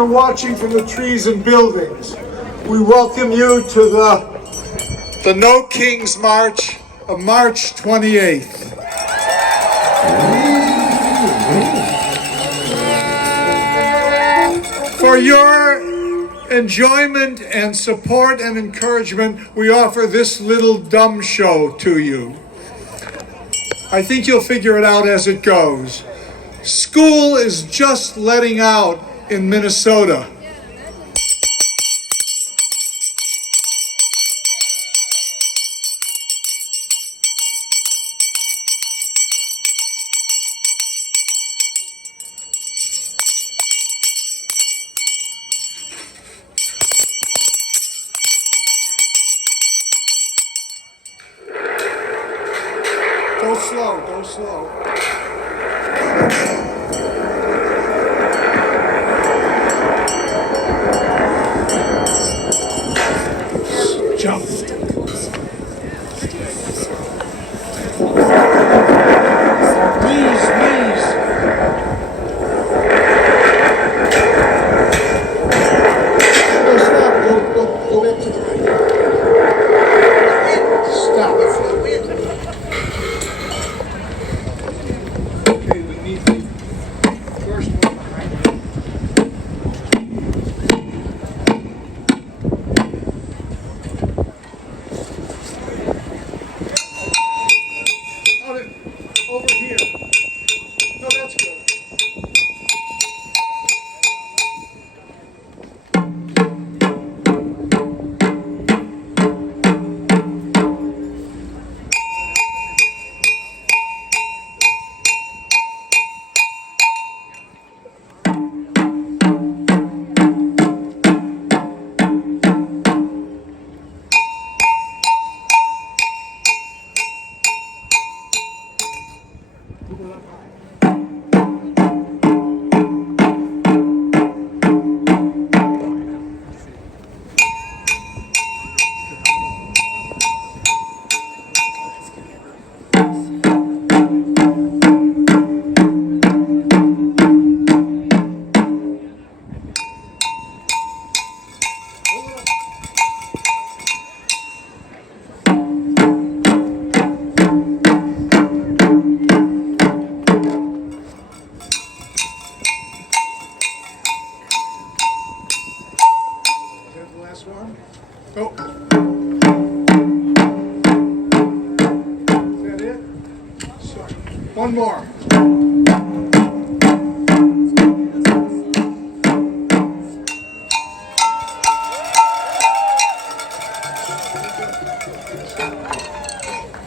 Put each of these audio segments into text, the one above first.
Watching from the trees and buildings, we welcome you to the No Kings March of March 28th. For your enjoyment and support and encouragement, we offer this little dumb show to you. I think you'll figure it out as it goes. School is just letting out in Minnesota. Go slow, go slow. Jump. Knees, knees. Go stop. Go back to the right. Stop. Okay, we need the first one behind you. Over here. No, that's good. Last one. Go. Is that it? Sorry. One more.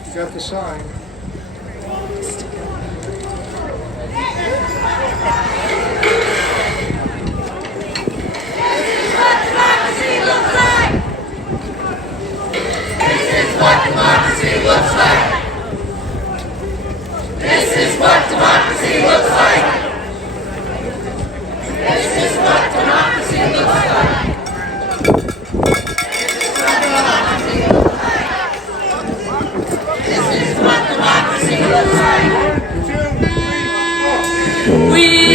You got the sign. Looks like. This is what democracy looks like. This is what democracy looks like. This is what democracy looks like. We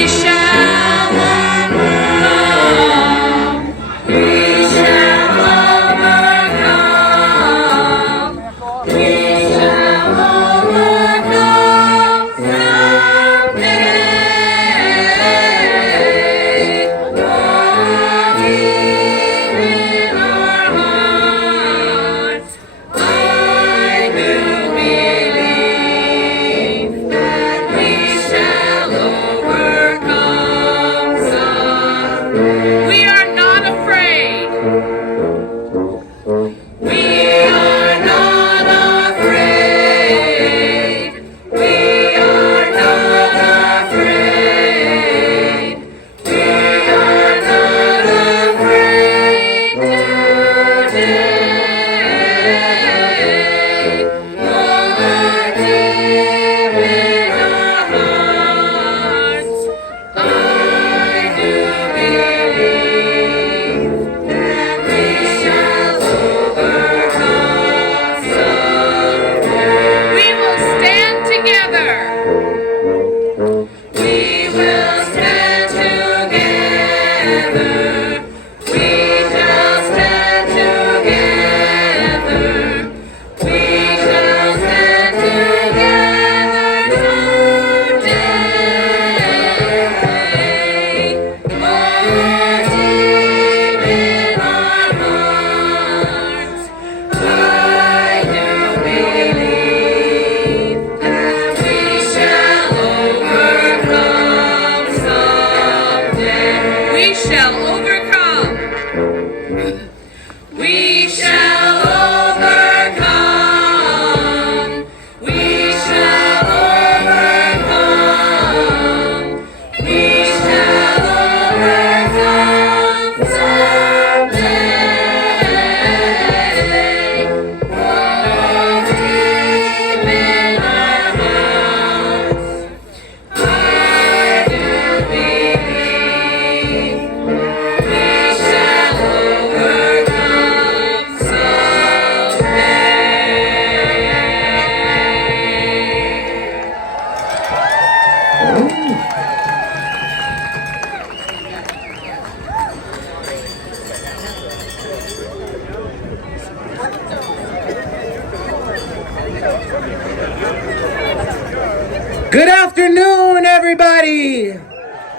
Good afternoon, everybody.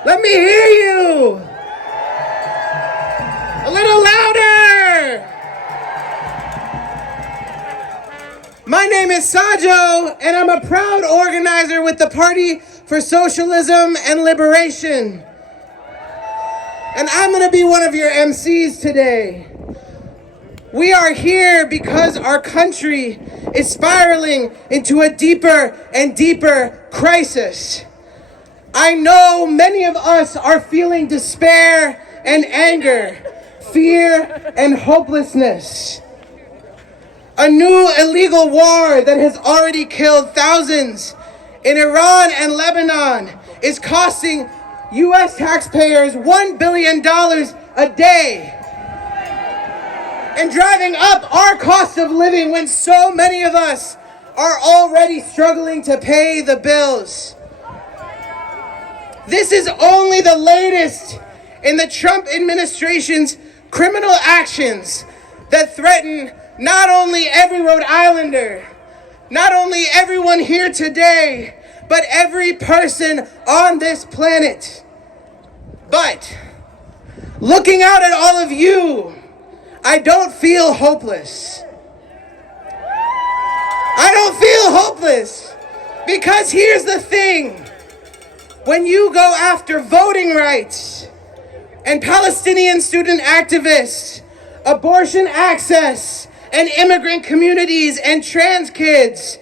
Let me hear you. A little louder. My name is Sajo, and I'm a proud organizer with the Party for Socialism and Liberation. And I'm going to be one of your MCs today. We are here because our country is spiraling into a deeper and deeper crisis. I know many of us are feeling despair and anger, fear and hopelessness. A new illegal war that has already killed thousands in Iran and Lebanon is costing U.S. taxpayers $1 billion a day and driving up our cost of living when so many of us are already struggling to pay the bills. This is only the latest in the Trump administration's criminal actions that threaten not only every Rhode Islander, not only everyone here today, but every person on this planet. But looking out at all of you, I don't feel hopeless. I don't feel hopeless because here's the thing. When you go after voting rights and Palestinian student activists, abortion access and immigrant communities and trans kids,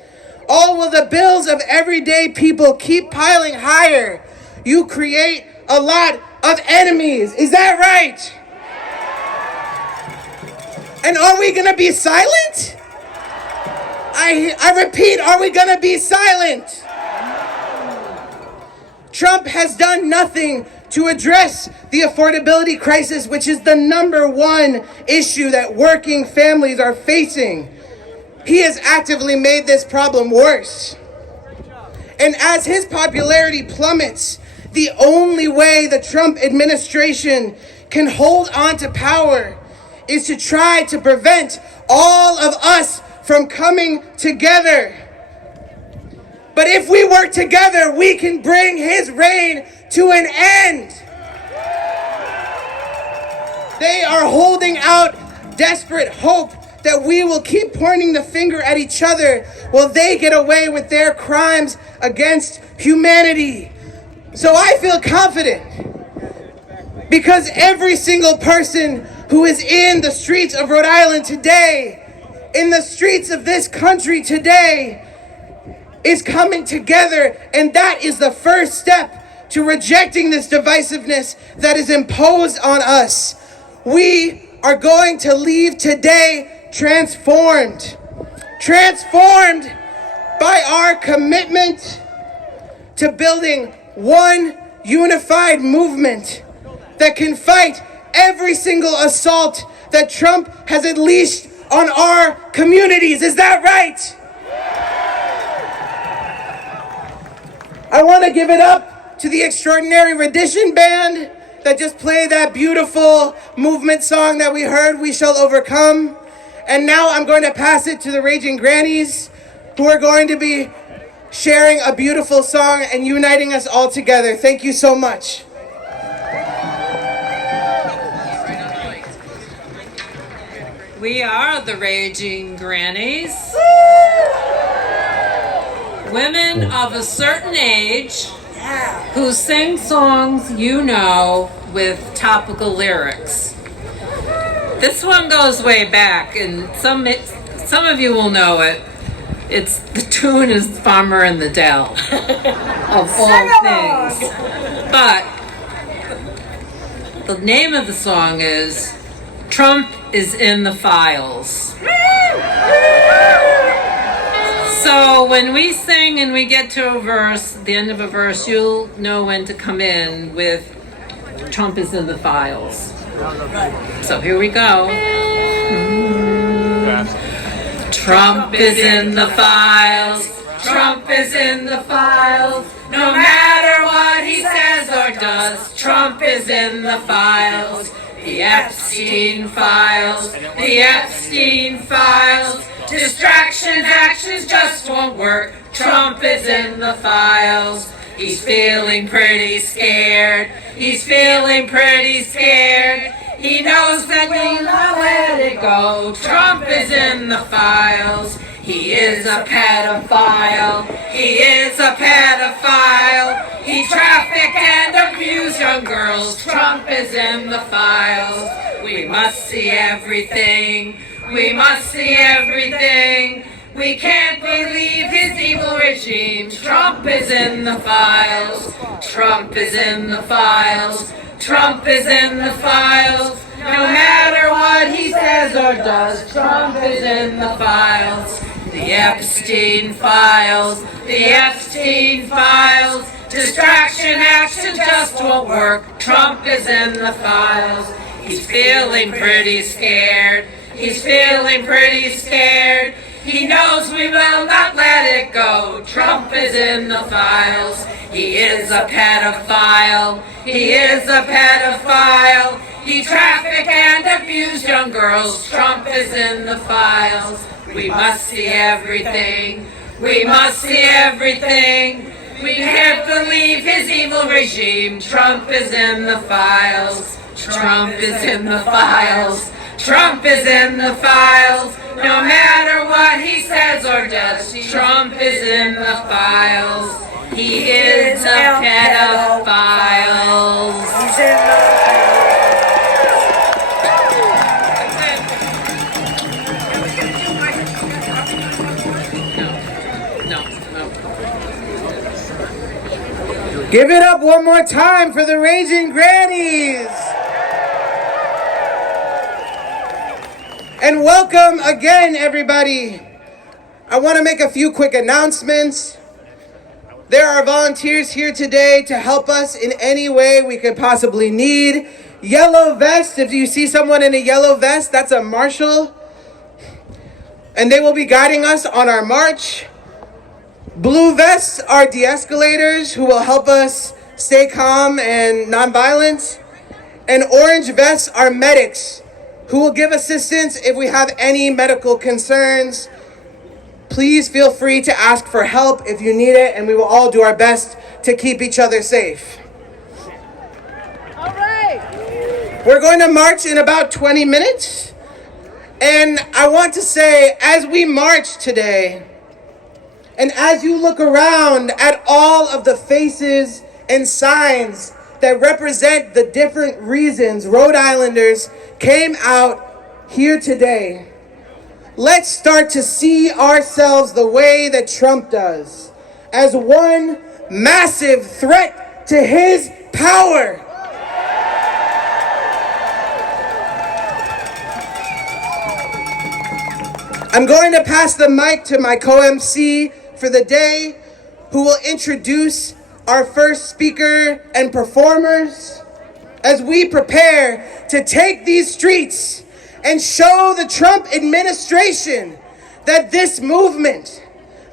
all while the bills of everyday people keep piling higher, you create a lot of enemies. Is that right? And are we going to be silent? I repeat, are we going to be silent? Trump has done nothing to address the affordability crisis, which is the #1 issue that working families are facing. He has actively made this problem worse. And as his popularity plummets, the only way the Trump administration can hold on to power is to try to prevent all of us from coming together. But if we work together, we can bring his reign to an end. They are holding out desperate hope that we will keep pointing the finger at each other while they get away with their crimes against humanity. So I feel confident because every single person who is in the streets of Rhode Island today, in the streets of this country today, is coming together, and that is the first step to rejecting this divisiveness that is imposed on us. We are going to leave today transformed by our commitment to building one unified movement that can fight every single assault that Trump has unleashed on our communities. Is that right? I want to give it up to the Extraordinary Rendition Band that just played that beautiful movement song that we heard, We Shall Overcome. And now I'm going to pass it to the Raging Grannies, who are going to be sharing a beautiful song and uniting us all together. Thank you so much. We are the Raging Grannies. Women of a certain age who sing songs you know with topical lyrics. This one goes way back, and some of you will know it. The tune is Farmer in the Dell, of all things. But the name of the song is Trump is in the Files. So when we sing and we get to a verse, the end of a verse, you'll know when to come in with Trump is in the files. So here we go. Trump is in the files. Trump is in the files. No matter what he says or does, Trump is in the files. The Epstein files. The Epstein files. Distractions, actions just won't work. Trump is in the files. He's feeling pretty scared. He's feeling pretty scared. He knows that we'll not let it go. Trump is in the files. He is a pedophile. He is a pedophile. He trafficked and abused young girls. Trump is in the files. We must see everything. We must see everything. We can't believe his evil regime. Trump is in the files. Trump is in the files. Trump is in the files. No matter what he says or does, Trump is in the files. The Epstein files. The Epstein files. Distraction, action just won't work. Trump is in the files. He's feeling pretty scared. He's feeling pretty scared. He knows we will not let it go. Trump is in the files. He is a pedophile. He is a pedophile. He trafficked and abused young girls. Trump is in the files. We must see everything. We must see everything. We can't believe his evil regime. Trump is in the files. Trump is in the files. Trump is in the files. No matter what he says or does, Trump is in the files. He is a pedophile. He's in the Give it up one more time for the Raging Grannies. And welcome again, everybody. I want to make a few quick announcements. There are volunteers here today to help us in any way we could possibly need. Yellow vest, if you see someone in a yellow vest, that's a marshal. And they will be guiding us on our march. Blue vests are de-escalators who will help us stay calm and nonviolent. And orange vests are medics who will give assistance if we have any medical concerns. Please feel free to ask for help if you need it, and we will all do our best to keep each other safe. All right. We're going to march in about 20 minutes. And I want to say, as we march today, and as you look around at all of the faces and signs that represent the different reasons Rhode Islanders came out here today, let's start to see ourselves the way that Trump does, as one massive threat to his power. I'm going to pass the mic to my co-MC for the day, who will introduce our first speaker and performers as we prepare to take these streets and show the Trump administration that this movement,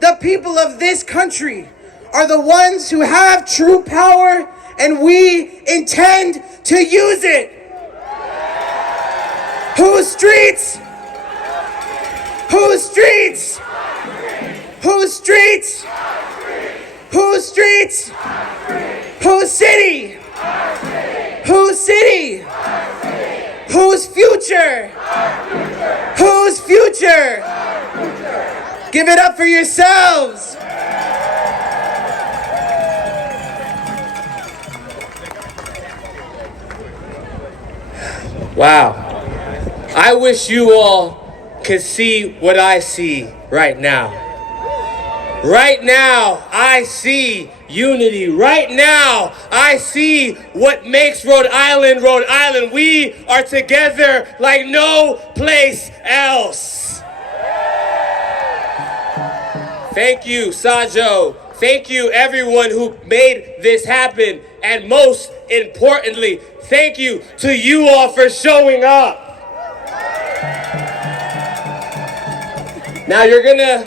the people of this country, are the ones who have true power, and we intend to use it. Whose streets? Whose streets? Whose streets? Whose streets? Whose city? Whose city? Whose future? Whose future. Give it up for yourselves. Wow. I wish you all could see what I see right now. Right now, I see unity. Right now, I see what makes Rhode Island, Rhode Island. We are together like no place else. Thank you, Sajo. Thank you, everyone who made this happen. And most importantly, thank you to you all for showing up. Now you're gonna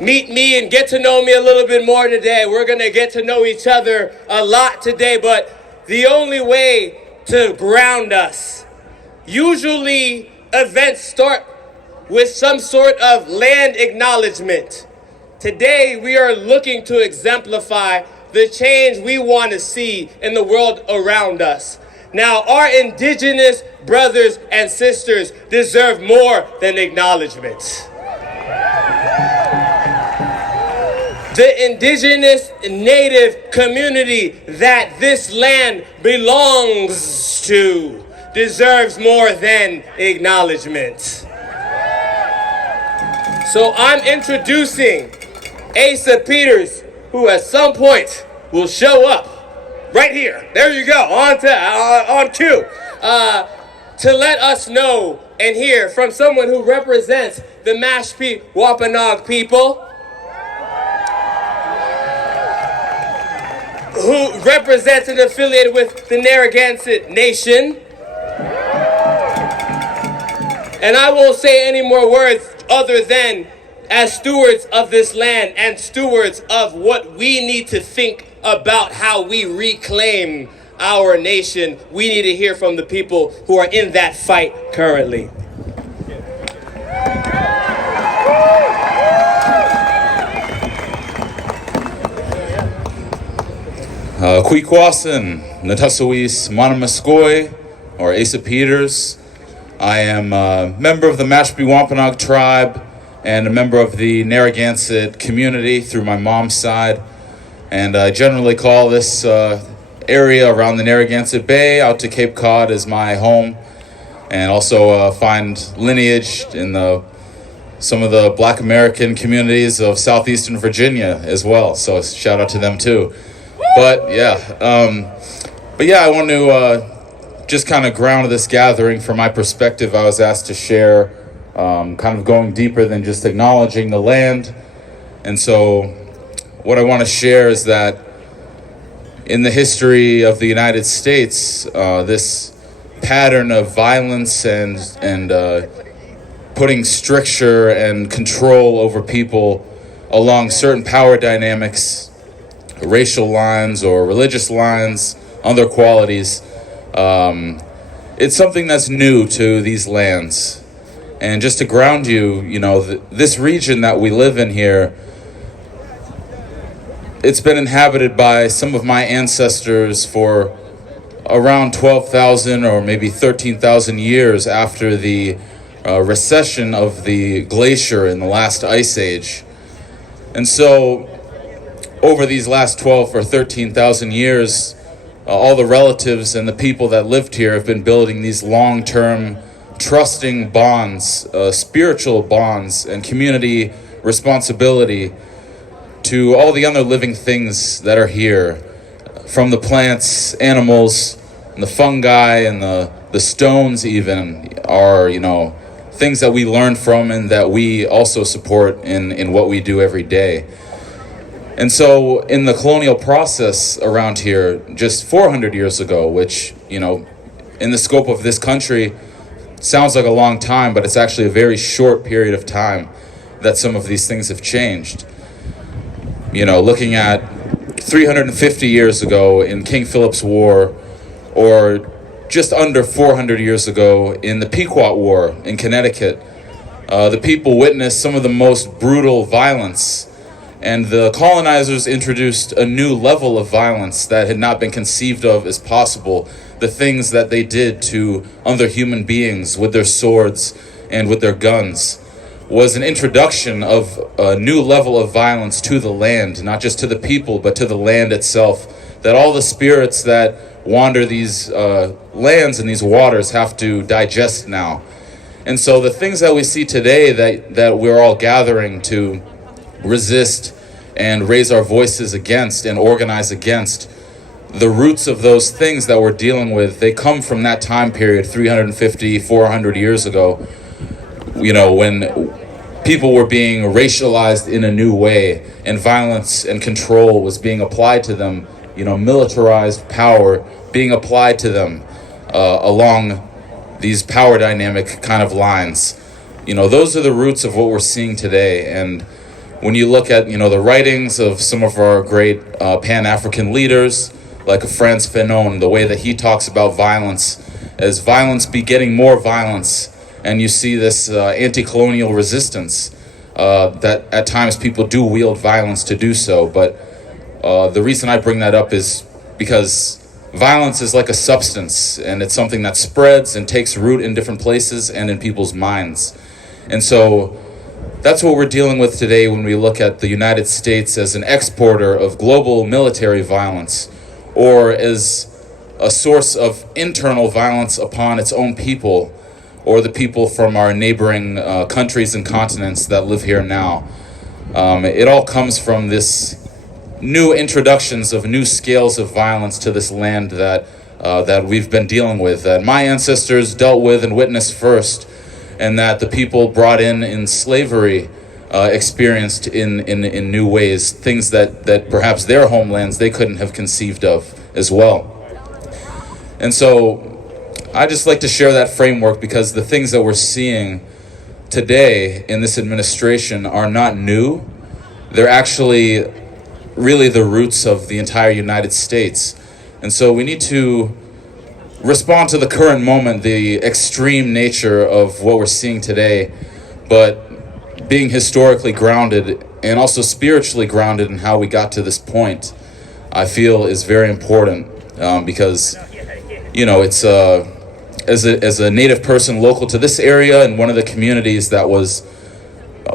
meet me and get to know me a little bit more today. We're gonna get to know each other a lot today, but the only way to ground us, usually events start with some sort of land acknowledgement. Today, we are looking to exemplify the change we want to see in the world around us. Now, our indigenous brothers and sisters deserve more than acknowledgement. The indigenous native community that this land belongs to deserves more than acknowledgement. So I'm introducing Asa Peters, who at some point will show up right here. There you go, on cue, to let us know and hear from someone who represents the Mashpee Wampanoag people, who represents and affiliated with the Narragansett Nation. And I won't say any more words other than, as stewards of this land and stewards of what we need to think about how we reclaim our nation, we need to hear from the people who are in that fight currently. Kwikwasin, Natasuis, Manamaskoy, or Asa Peters. I am a member of the Mashpee Wampanoag tribe and a member of the Narragansett community through my mom's side. And I generally call this area around the Narragansett Bay out to Cape Cod as my home, and also find lineage in some of the Black American communities of southeastern Virginia as well. So shout out to them too. But yeah, I want to just kind of ground this gathering from my perspective. I was asked to share, kind of going deeper than just acknowledging the land. And so what I want to share is that in the history of the United States, this pattern of violence and putting stricture and control over people along certain power dynamics, racial lines or religious lines, other qualities, it's something that's new to these lands. And just to ground you, this region that we live in here, it's been inhabited by some of my ancestors for around 12,000 or maybe 13,000 years after the recession of the glacier in the last ice age. And so over these last 12 or 13,000 years, all the relatives and the people that lived here have been building these long-term trusting bonds, spiritual bonds and community responsibility to all the other living things that are here, from the plants, animals, and the fungi, and the stones even are, things that we learn from and that we also support in what we do every day. And so in the colonial process around here, just 400 years ago, which, in the scope of this country, sounds like a long time, but it's actually a very short period of time that some of these things have changed. Looking at 350 years ago in King Philip's War, or just under 400 years ago in the Pequot War in Connecticut, the people witnessed some of the most brutal violence, and the colonizers introduced a new level of violence that had not been conceived of as possible. The things that they did to other human beings with their swords and with their guns was an introduction of a new level of violence to the land, not just to the people, but to the land itself. That all the spirits that wander these lands and these waters have to digest now. And so the things that we see today that we're all gathering to resist and raise our voices against and organize against, the roots of those things that we're dealing with, they come from that time period 350, 400 years ago, you know, when people were being racialized in a new way and violence and control was being applied to them, you know, militarized power being applied to them along these power dynamic kind of lines. You know, those are the roots of what we're seeing today. And when you look at, you know, the writings of some of our great Pan-African leaders, like Frantz Fanon, the way that he talks about violence as violence begetting more violence, and you see this anti-colonial resistance that at times people do wield violence to do so. But the reason I bring that up is because violence is like a substance, and it's something that spreads and takes root in different places and in people's minds. And so that's what we're dealing with today when we look at the United States as an exporter of global military violence, or as a source of internal violence upon its own people, or the people from our neighboring countries and continents that live here now. It all comes from this new introductions of new scales of violence to this land that we've been dealing with, that my ancestors dealt with and witnessed first, and that the people brought in slavery experienced in new ways, things that perhaps their homelands they couldn't have conceived of as well. And so I just like to share that framework because the things that we're seeing today in this administration are not new. They're actually really the roots of the entire United States. And so we need to respond to the current moment, the extreme nature of what we're seeing today, but being historically grounded and also spiritually grounded in how we got to this point, I feel is very important because, you know, it's as a native person local to this area and one of the communities that was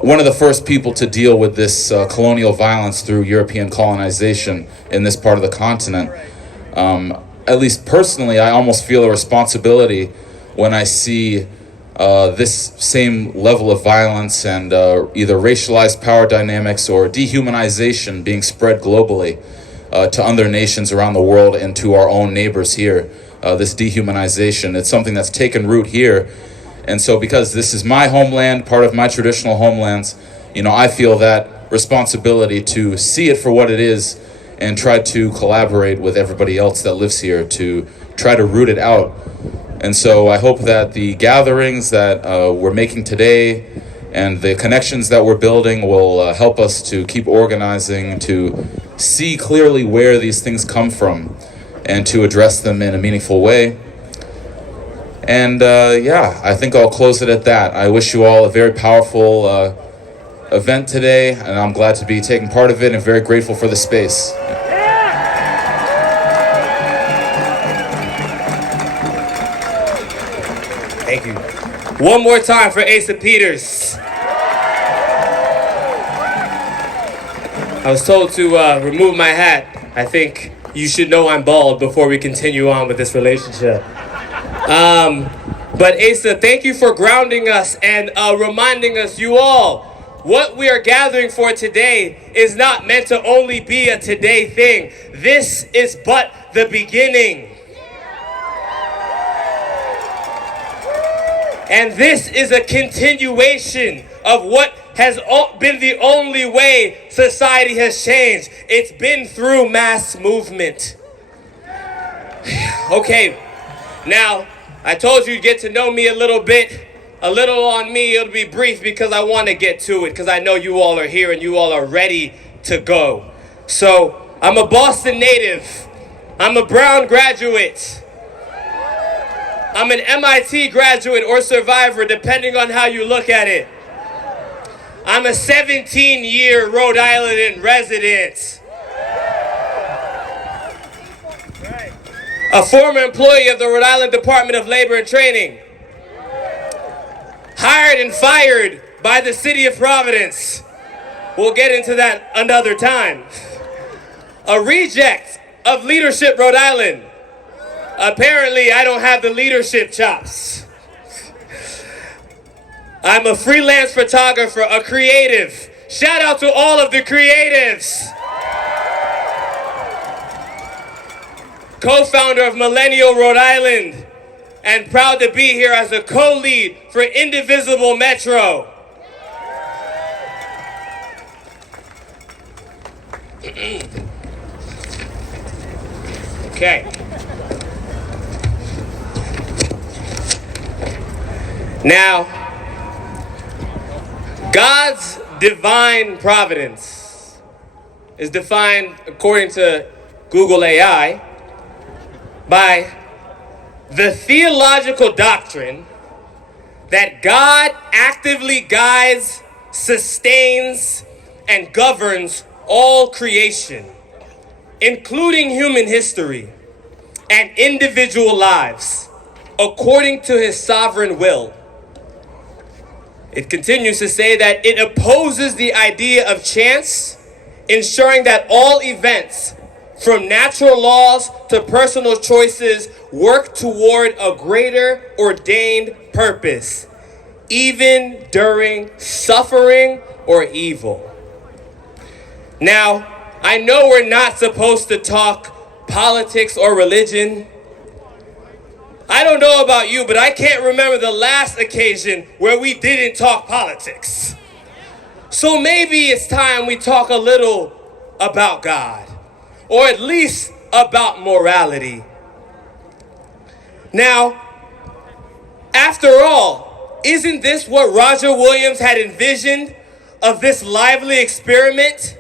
one of the first people to deal with this colonial violence through European colonization in this part of the continent. At least personally, I almost feel a responsibility when I see this same level of violence and either racialized power dynamics or dehumanization being spread globally to other nations around the world and to our own neighbors here. This dehumanization, it's something that's taken root here. And so because this is my homeland, part of my traditional homelands, you know, I feel that responsibility to see it for what it is and try to collaborate with everybody else that lives here to try to root it out. And so I hope that the gatherings that we're making today and the connections that we're building will help us to keep organizing, to see clearly where these things come from and to address them in a meaningful way. And yeah, I think I'll close it at that. I wish you all a very powerful event today, and I'm glad to be taking part of it and very grateful for the space. Thank you. One more time for Asa Peters. I was told to remove my hat. I think you should know I'm bald before we continue on with this relationship. But Asa, thank you for grounding us and reminding us, you all, what we are gathering for today is not meant to only be a today thing. This is but the beginning. And this is a continuation of what has been the only way society has changed. It's been through mass movement. Okay, now, I told you to get to know me a little bit. A little on me, it'll be brief because I want to get to it because I know you all are here and you all are ready to go. So, I'm a Boston native. I'm a Brown graduate. I'm an MIT graduate or survivor, depending on how you look at it. I'm a 17-year Rhode Island resident. A former employee of the Rhode Island Department of Labor and Training. Hired and fired by the city of Providence. We'll get into that another time. A reject of Leadership, Rhode Island. Apparently, I don't have the leadership chops. I'm a freelance photographer, a creative. Shout out to all of the creatives. Co-founder of Millennial Rhode Island, and proud to be here as a co-lead for Indivisible Metro. Okay. Now, God's divine providence is defined, according to Google AI, by the theological doctrine that God actively guides, sustains, and governs all creation, including human history and individual lives, according to his sovereign will. It continues to say that it opposes the idea of chance, ensuring that all events, from natural laws to personal choices, work toward a greater ordained purpose, even during suffering or evil. Now, I know we're not supposed to talk politics or religion. I don't know about you, but I can't remember the last occasion where we didn't talk politics. So maybe it's time we talk a little about God, or at least about morality. Now, after all, isn't this what Roger Williams had envisioned of this lively experiment?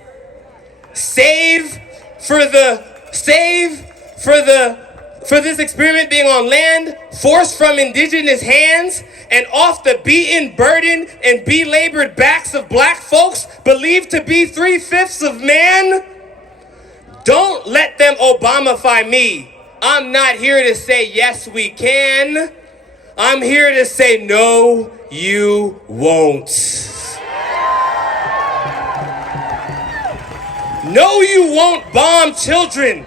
Save for this experiment being on land, forced from indigenous hands, and off the beaten, burdened, and belabored backs of black folks believed to be 3/5 of man? Don't let them Obamify me. I'm not here to say yes, we can. I'm here to say no, you won't. No, you won't bomb children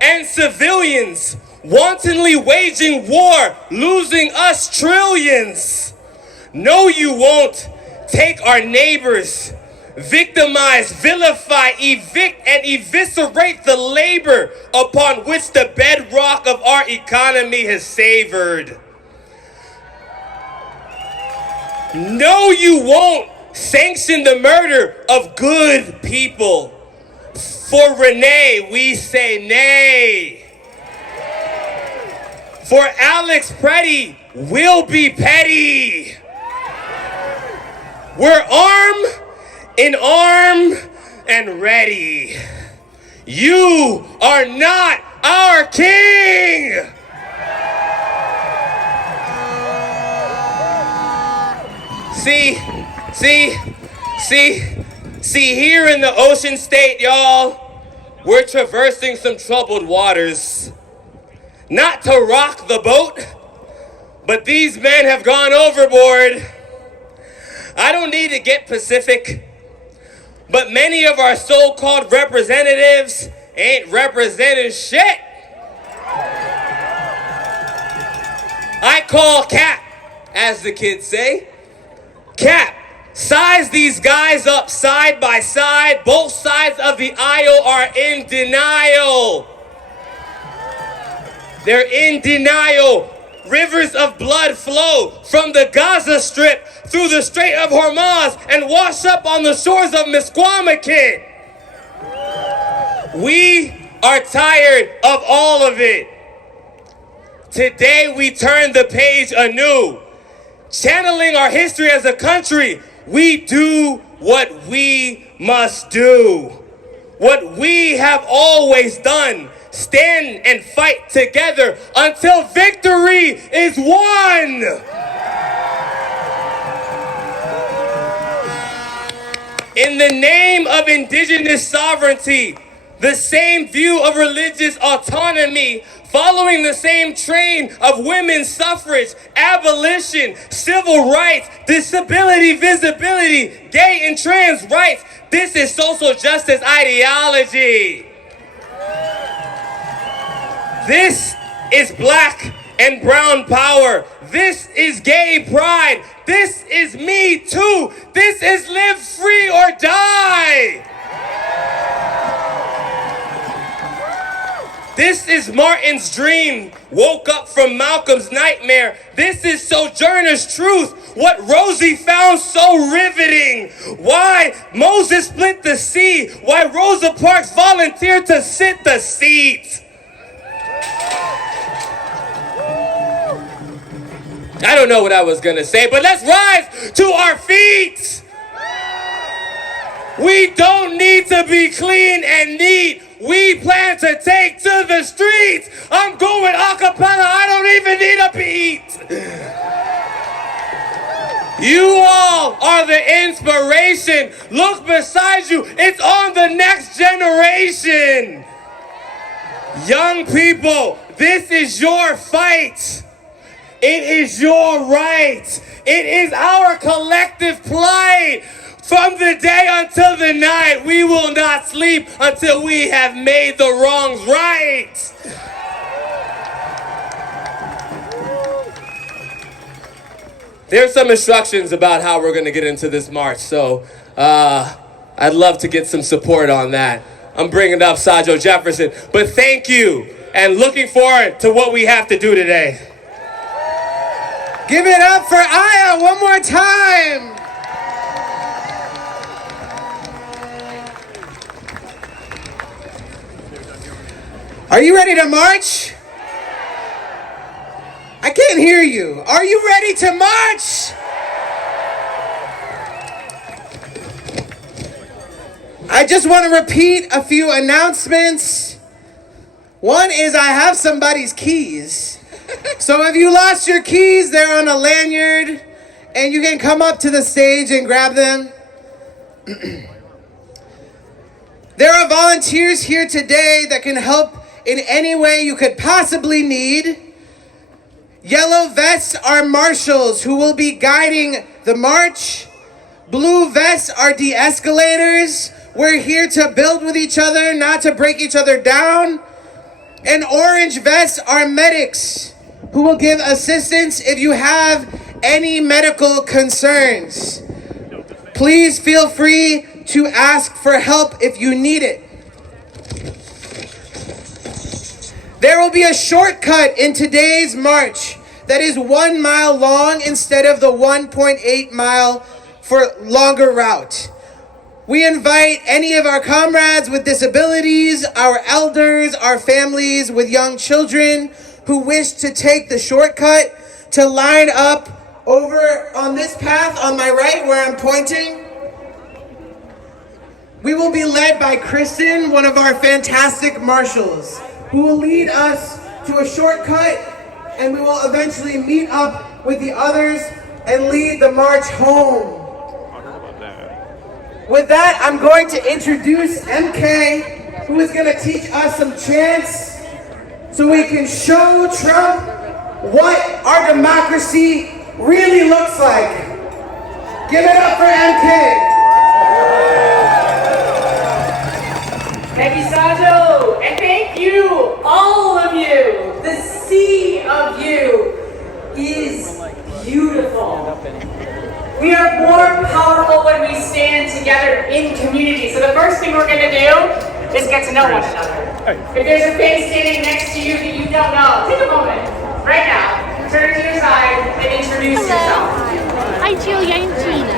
and civilians, wantonly waging war, losing us trillions. No, you won't take our neighbors, victimize, vilify, evict, and eviscerate the labor upon which the bedrock of our economy has savored. No, you won't sanction the murder of good people. For Renee, we say nay. For Alex Pretty, we'll be petty. We're in arm and ready. You are not our king. See, here in the Ocean State, y'all, we're traversing some troubled waters. Not to rock the boat, but these men have gone overboard. I don't need to get Pacific, but many of our so-called representatives ain't representing shit. I call cap, as the kids say. Cap, size these guys up side by side. Both sides of the aisle are in denial. They're in denial. Rivers of blood flow from the Gaza Strip through the Strait of Hormuz and wash up on the shores of Misquamicut. We are tired of all of it. Today we turn the page anew. Channeling our history as a country, we do what we must do. What we have always done. Stand and fight together until victory is won. In the name of indigenous sovereignty, the same view of religious autonomy following the same train of women's suffrage, abolition, civil rights, disability, visibility, gay and trans rights. This is social justice ideology. This is black and brown power. This is gay pride. This is Me Too. This is live free or die. This is Martin's dream, woke up from Malcolm's nightmare. This is Sojourner's truth, what Rosie found so riveting. Why Moses split the sea, why Rosa Parks volunteered to sit the seat. I don't know what I was gonna say, but let's rise to our feet. We don't need to be clean and neat. We plan to take to the streets. I'm going a cappella. I don't even need a beat. You all are the inspiration. Look beside you. It's on the next generation. Young people, this is your fight. It is your right. It is our collective plight. From the day until the night, we will not sleep until we have made the wrongs right. There's some instructions about how we're going to get into this march, so I'd love to get some support on that. I'm bringing up Sajo Jefferson, but thank you, and looking forward to what we have to do today. Give it up for Aya one more time. Are you ready to march? I can't hear you. Are you ready to march? I just want to repeat a few announcements. One is I have somebody's keys. So if you lost your keys, they're on a lanyard, and you can come up to the stage and grab them. There are volunteers here today that can help in any way you could possibly need. Yellow vests are marshals who will be guiding the march. Blue vests are de-escalators. We're here to build with each other, not to break each other down. And orange vests are medics who will give assistance if you have any medical concerns. Please feel free to ask for help if you need it. There will be a shortcut in today's march that is 1 mile long instead of the 1.8 mile for longer route. We invite any of our comrades with disabilities, our elders, our families with young children who wish to take the shortcut to line up over on this path on my right where I'm pointing. We will be led by Kristen, one of our fantastic marshals, who will lead us to a shortcut, and we will eventually meet up with the others and lead the march home. With that, I'm going to introduce MK, who is going to teach us some chants so we can show Trump what our democracy really looks like. Give it up for MK. Thank you, Sajo, and thank you, all of you. The sea of you is beautiful. We are more powerful when we stand together in community. So the first thing we're going to do is get to know one another. If there's a face standing next to you that you don't know, take a moment right now, turn to your side, and introduce yourself. Hi, Julia and Gina.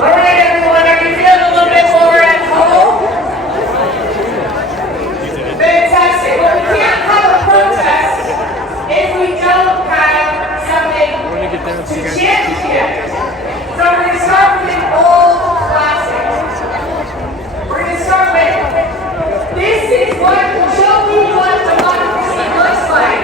All right, everyone, are you feeling a little bit more at home? Fantastic. Well, we can't have a protest if we don't have something to chant together. So we're going to start with an old classic. We're going to start with, this is what show me what democracy looks like.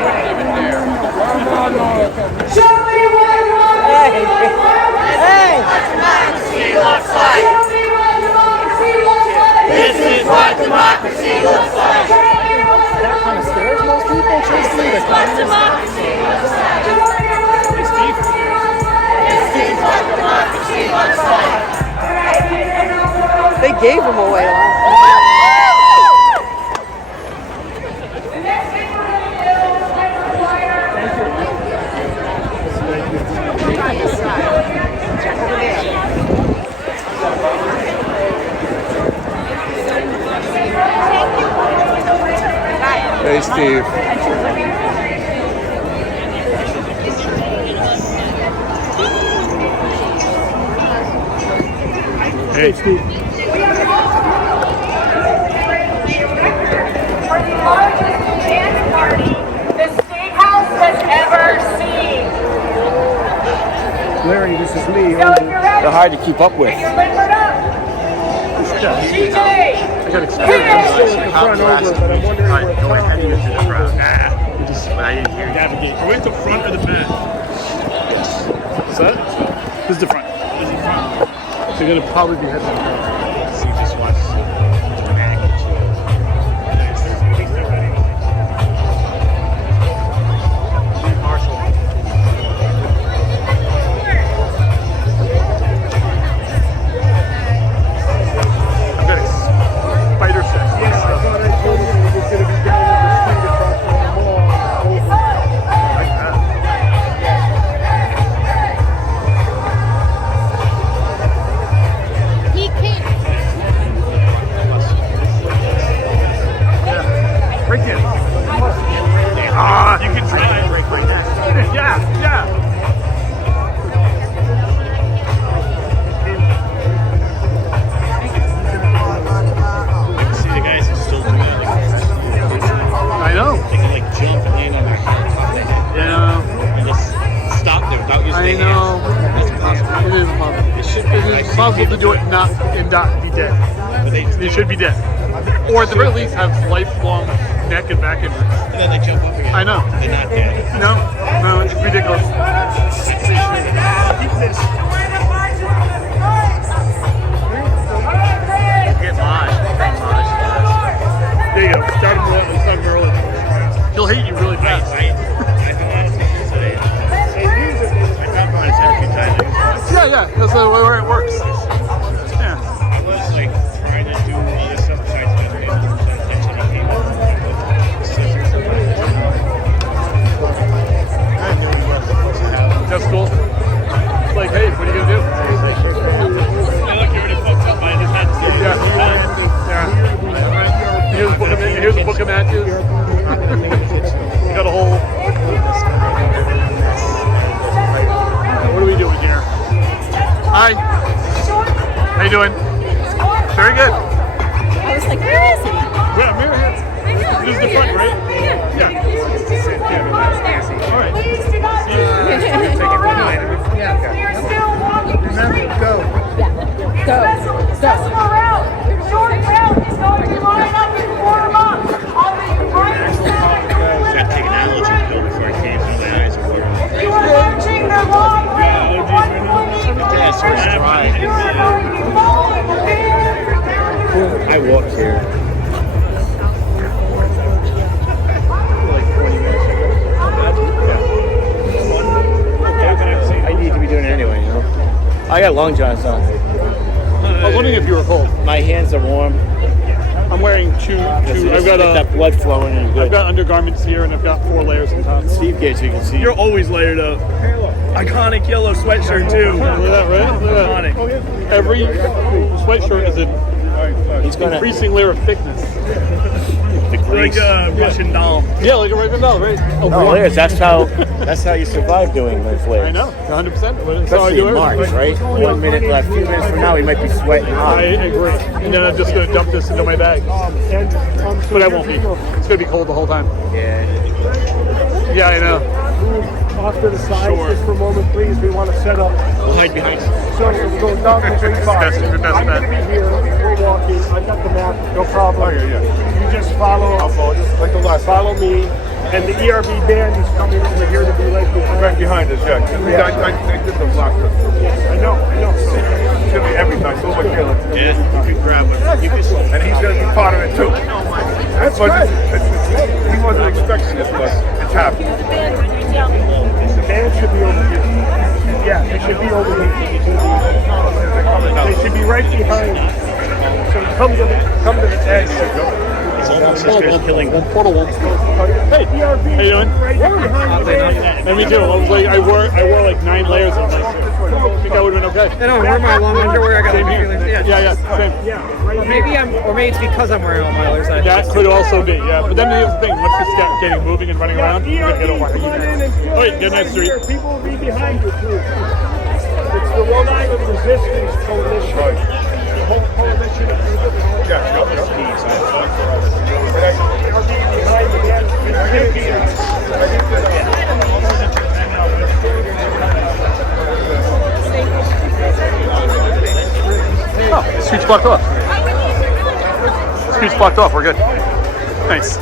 gave them away last Hey, Steve. Hey, Steve. For the largest dance party the State House has ever seen. Larry, this is me. So if you're ready, They're hard to keep up with. and you're limbered up, DJ, I got experience. I'm still at the front over, but I'm wondering where Tom is. I didn't hear you. Navigate. Are we at the front or the back? Yes. Is that? This is the front. This is the front. So you're going to probably be heading back. So you just watched dramatic Marshall. I've got a spider sense. Yeah, I thought I told you it was going to be down at the street across from the mall. Like that. He can't. Yeah. Break in. You can try. Yeah, yeah. See the guys who still do that. I know. They can like jump and land on their head, top of their head. Yeah. And just stop there without using I their know. hands. That's impossible. It is impossible. It should be. It is impossible to do it and not be dead. But You should be dead. Or at the very least have lifelong neck and back injuries. And then they jump up again. I know. They're not dead. No, it's ridiculous. Keep this. Get mine. There you go. Start him early. He'll hate you really fast. I know how to say it. I talked about his head a few times. Yeah. That's the way it works. Yeah. I was like trying to do other stuff besides measuring attention to people. That's cool. Like, hey, what are you gonna do? Hey, look, you already fucked up. I just had to do it. Here's a book of matches. You got a whole. What are we doing here? Hi. How you doing? Very good. I was like, where is he? Yeah, I'm here. I know. This is the front, right? Yeah. All right. please do not turn around. We are still walking the street. Go. Festival route, short route is going to line up and form up on the right side. That technology pill before it came through my eyes or whatever. You are marching the long route, 120 That's meters. right. You are going to be following the band. I walked here. I need to be doing it anyway, you know. I got long johns on. I was wondering if you were cold. My hands are warm. I'm wearing two. I've got that blood flowing and I've good. got undergarments here, and I've got 4 layers on top. Steve gets, you can see. You're always layered up. Iconic yellow sweatshirt too. Look at that, right? Look at that. Iconic. Every sweatshirt is an He's gonna increasing layer of thickness. Like a Russian doll. Yeah, like a Raven Bell, right? No layers. That's how you survive doing those layers. I know, 100%. That's how I Especially do in March, everything. right? 1 minute left, 2 minutes from now, he might be sweating I hot. agree. And then I'm just going to dump this into my bag. But I won't be. It's going to be cold the whole time. Yeah. Yeah, I know. Off to the side, just for a moment, please. We want to set up. We'll hide behind you. So we're going down to the Best I'm bet. going to be here. We're walking. I've got the map. No problem. You just follow. I'll follow, just like the last Follow me. And the ERB band is coming over here to be right behind. right behind us, yeah. I did the block. I know. It's going to be every time. So much here. Yeah, you can grab it. You can. And he's going to be part of it, too. That's right. He wasn't expecting it, but it's happening. The band should be over here. Yeah, they should be over here. They should be right behind. Come to the edge. It's almost as good as killing them. Portal one. Hey, how you doing? And me too. I wore like 9 layers of my shirt. I think I would have been okay. I don't wear my long underwear. I got Same here. yeah, Same. Or maybe it's because I'm wearing all my layers. That could also be, yeah. But then here's the thing: once you start getting moving and running around, you're gonna get over. Oh wait, get next street. People will be behind you too. It's the Rhode Island Resistance Coalition. The whole coalition of people. Oh, street's blocked off. Street's blocked off. We're good. Thanks.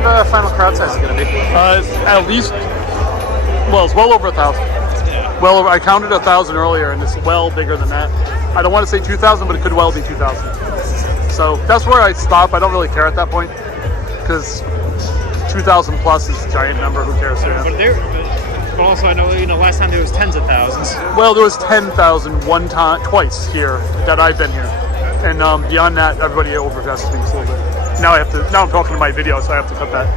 The final crowd size is going to be? At least, well, it's well over 1,000. Well over, I counted 1,000 earlier, and it's well bigger than that. I don't want to say 2,000, but it could well be 2,000. So that's where I stop. I don't really care at that point, because 2,000 plus is a giant number. Who cares? But also, I know last time there was tens of thousands. Well, there was 10,000 one time, twice here that I've been here, and beyond that, everybody overvested me a little bit. Now I'm talking to my video, so I have to cut that.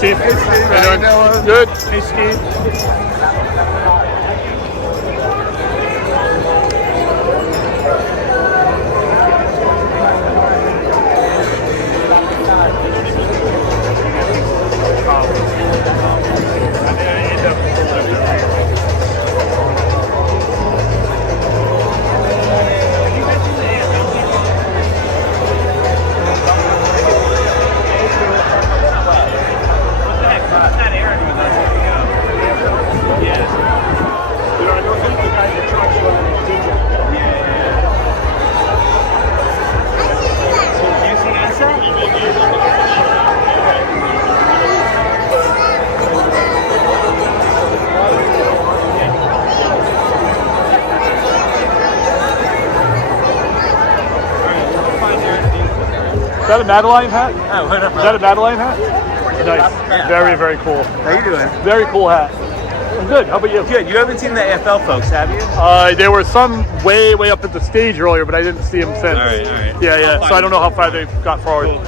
Steve. Hey, Steve. How you doing? Good. Hey, Steve. Is that a Madeline hat? Oh, whatever. Is that a Madeline hat? Nice. Yeah. Very, very cool. How you doing? Very cool hat. I'm good. How about you? Good. You haven't seen the AFL folks, have you? There were some way up at the stage earlier, but I didn't see them since. All right. Yeah. So I don't know how far they got forward. Cool.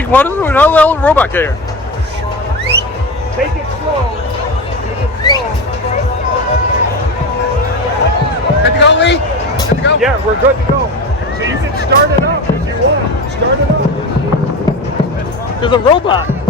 like, what is it? How the hell did the robot get here? Take it slow. Take it slow. Good to go, Lee? Good to go? Yeah, we're good to go. So you can start it up if you want. Start it up. There's a robot.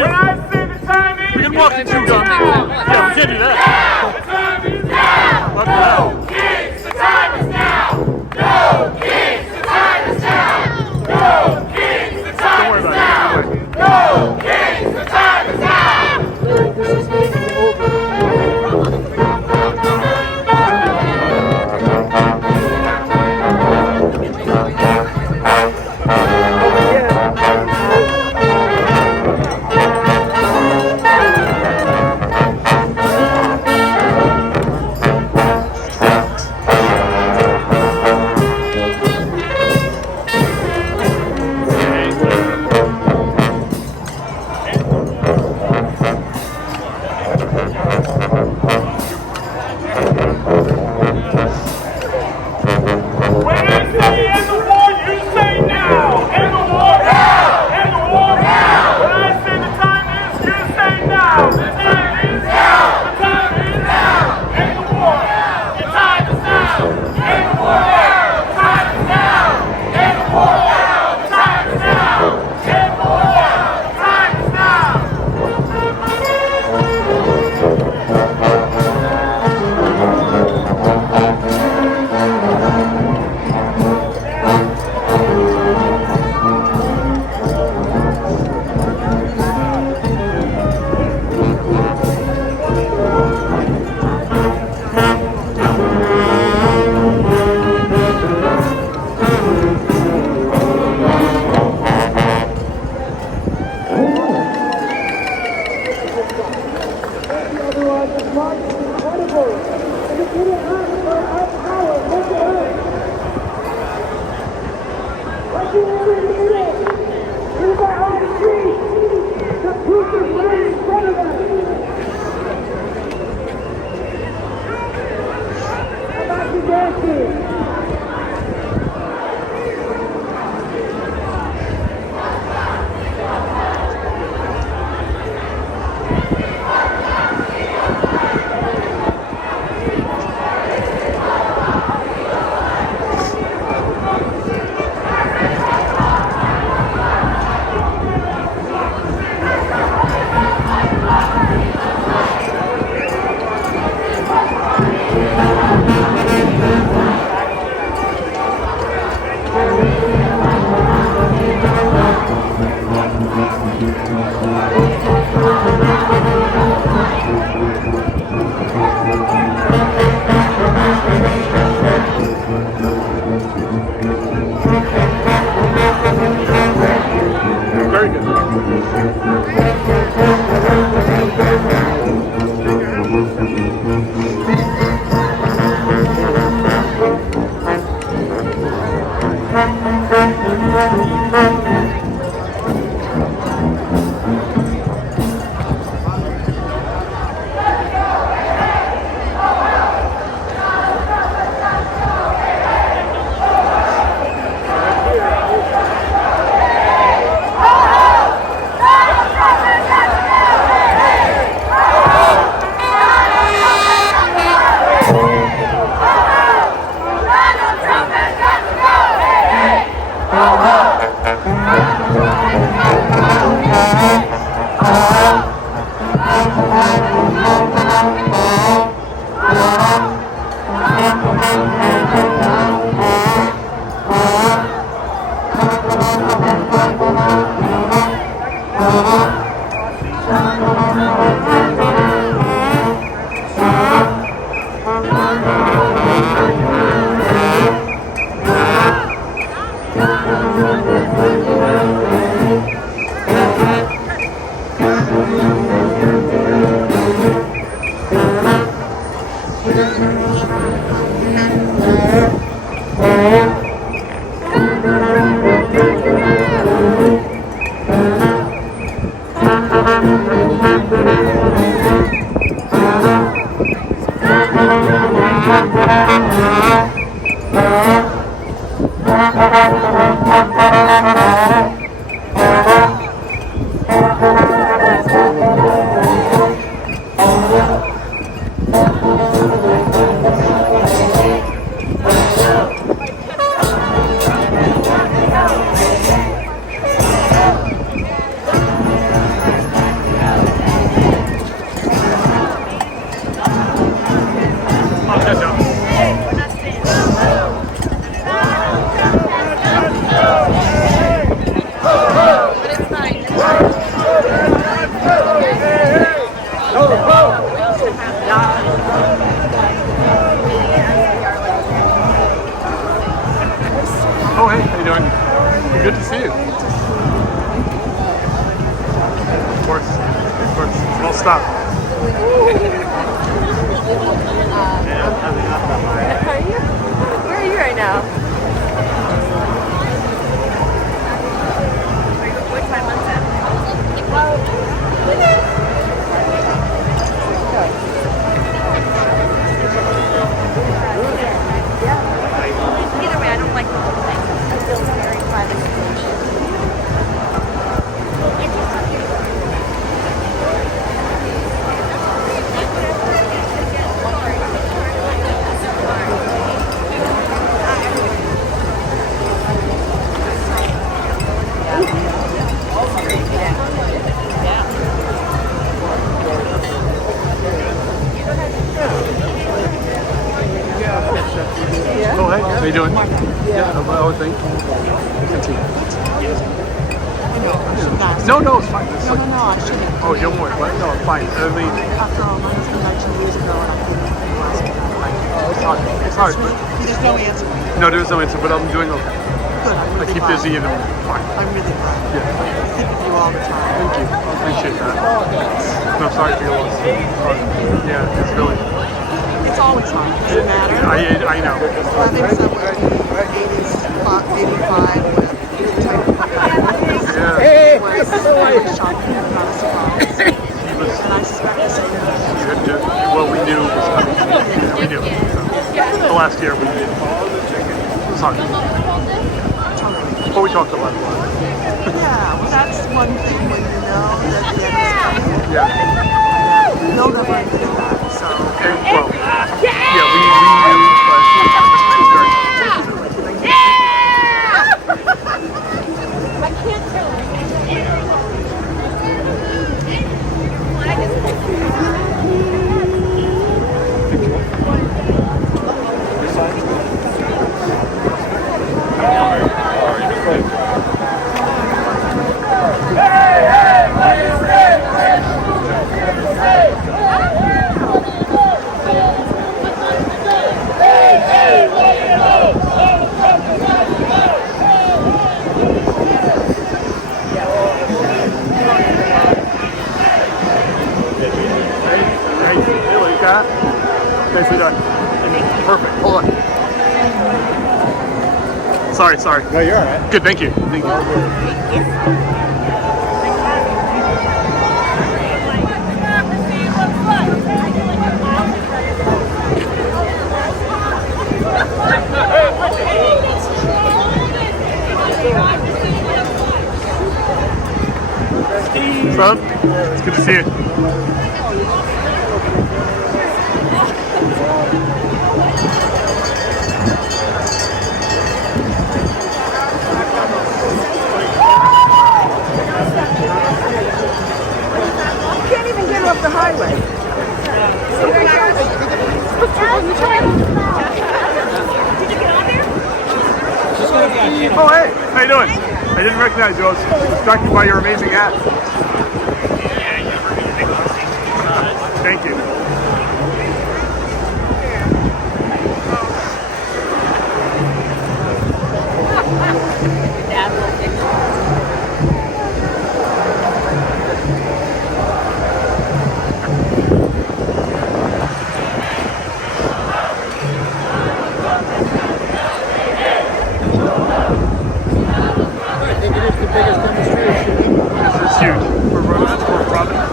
When I sing Chew gum. Yeah, we can't do that. The time is now. Fuck that. Go Kings, the time is now. Go Kings, the time is now. Go Kings, the time is now. Go Kings, the time is now. When I say end the war, you say now. End the war now. End the war now. When I say the time is, you say now. The time is now. The time is now. End the war. The time is now. End the war now. The time is now. End the war now. The time is now. End the war. The time is now. Very good. Good to see you. Of course. Well, stop. Where are you right now? What's my mindset? Either way, I don't like the whole thing. I feel very private situation. Oh, hey, how you doing? Yeah, well, thank you. No, it's fine. It's like, I shouldn't. oh, you don't worry. What? No, it's fine. I mean, After all, mine was 19 years ago, and I couldn't even ask him that. it's hard. It's hard. But There's no answer. no, there's no answer, but I'm doing okay. Good, I'm I really keep glad. busy and I'm fine. I'm really glad. Yeah. I think of you all the time. Thank you. I appreciate that. No, I'm sorry for your loss. Yeah, it's really. It's always hard. It doesn't matter. I know. Having someone who's 85 with Yeah. was very shocking and not a surprise. And I suspect the same thing. Well, we knew it was coming. Yeah, we knew. So, the last year we did. It was hard. But we talked about it a lot. Yeah, well, that's one thing when you know that the end is coming. Yeah. No never admitted that, so. And, well, yeah, we knew, but it was very I can't tell. Nicely done. Perfect. Hold on. Sorry. No, you're all right. Good, thank you. Thank you. What's up? It's good to see you. Can't even get off the highway. Oh, hey, how you doing? I didn't recognize you. I was distracted by your amazing hat. Thank you. This is huge. For Providence.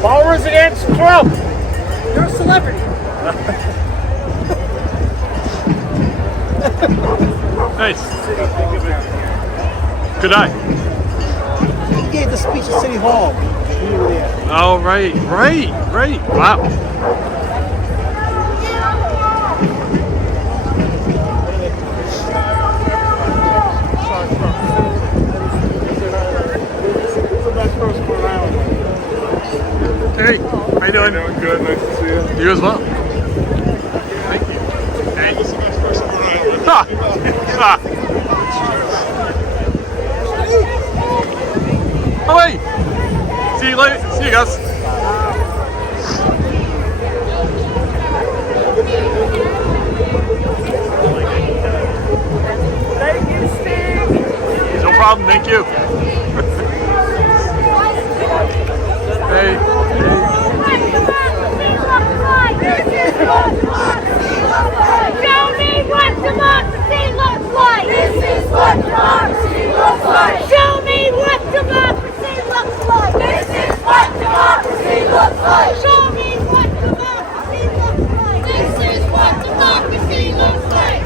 Followers against Trump. You're a celebrity. Nice. Good eye. He gave the speech at City Hall. You were there. Oh, right. Wow. Hey, how you doing? Good, nice to see you. You as well. Thank you. Hey. This is the next person we're on. Oh, hey. See you later. See you guys. Thank you, Steve. No problem. Thank you. Hey. Show me what democracy looks like. This is what democracy looks like. Show me what democracy looks like. This is what democracy looks like. Show me what democracy looks like. This is what democracy looks like. Show me what democracy looks like. This is what democracy looks like.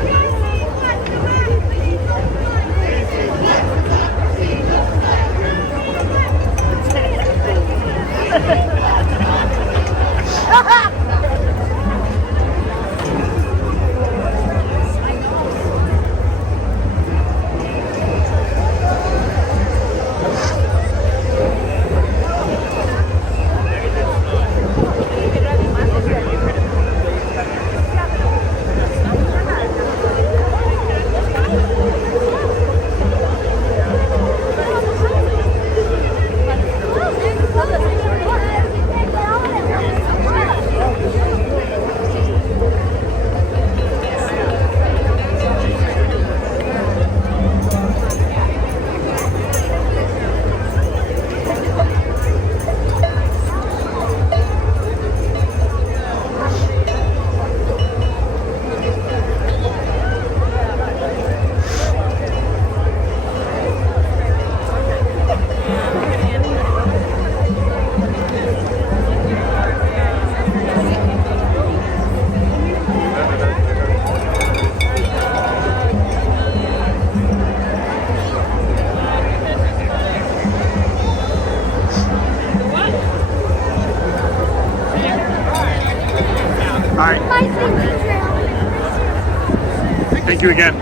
All right. Thank you again.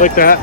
Like that.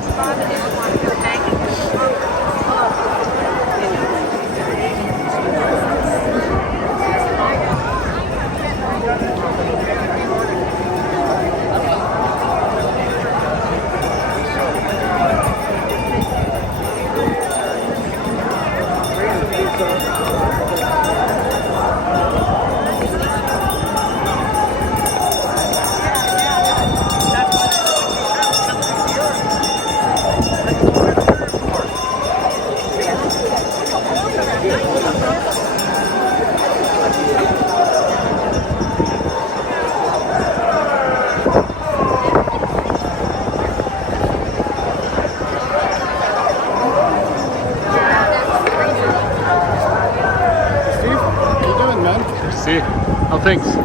See, how things? Good.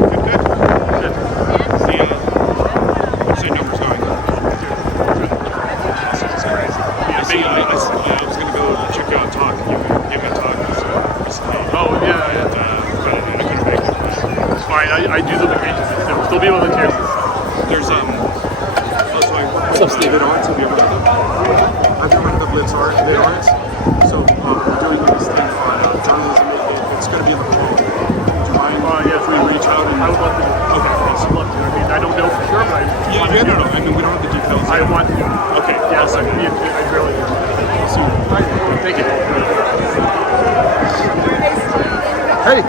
See numbers going. This is crazy. Yeah, I was gonna go check out Talk. You gave me a talk recently. Oh, yeah. But I couldn't make it. It's fine. I do the vacations. Still be able to cheers. There's also I work What's up, Steve? Lit Arts. I've been running up Lit Arts. So we're doing this thing on journalism. It's gonna be in the fall. Yeah, if we reach out and I would love to do it. Okay, I'd love to. I mean, I don't know for sure, but no. I mean, we don't have the details. I want to do it. Okay. Yes, I really do. See you. All right. Thank you. Hey.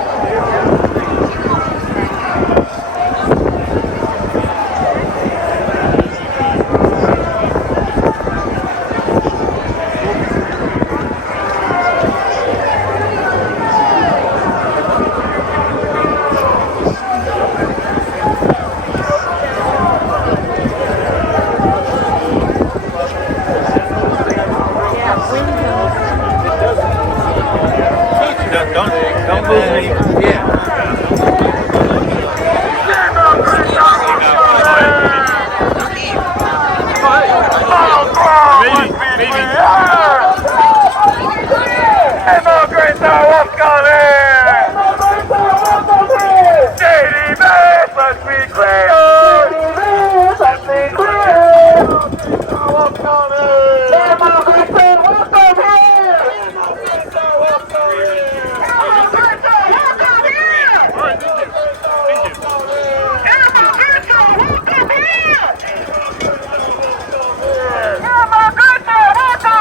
Don't lose me. Immigrants are welcome! JD Vance, let's be clear! Let's be clear! Immigrants are welcome here! Immigrants are welcome here! Immigrants are welcome here! Immigrants are welcome here! All right, thank you. Immigrants are welcome here! Immigrants are welcome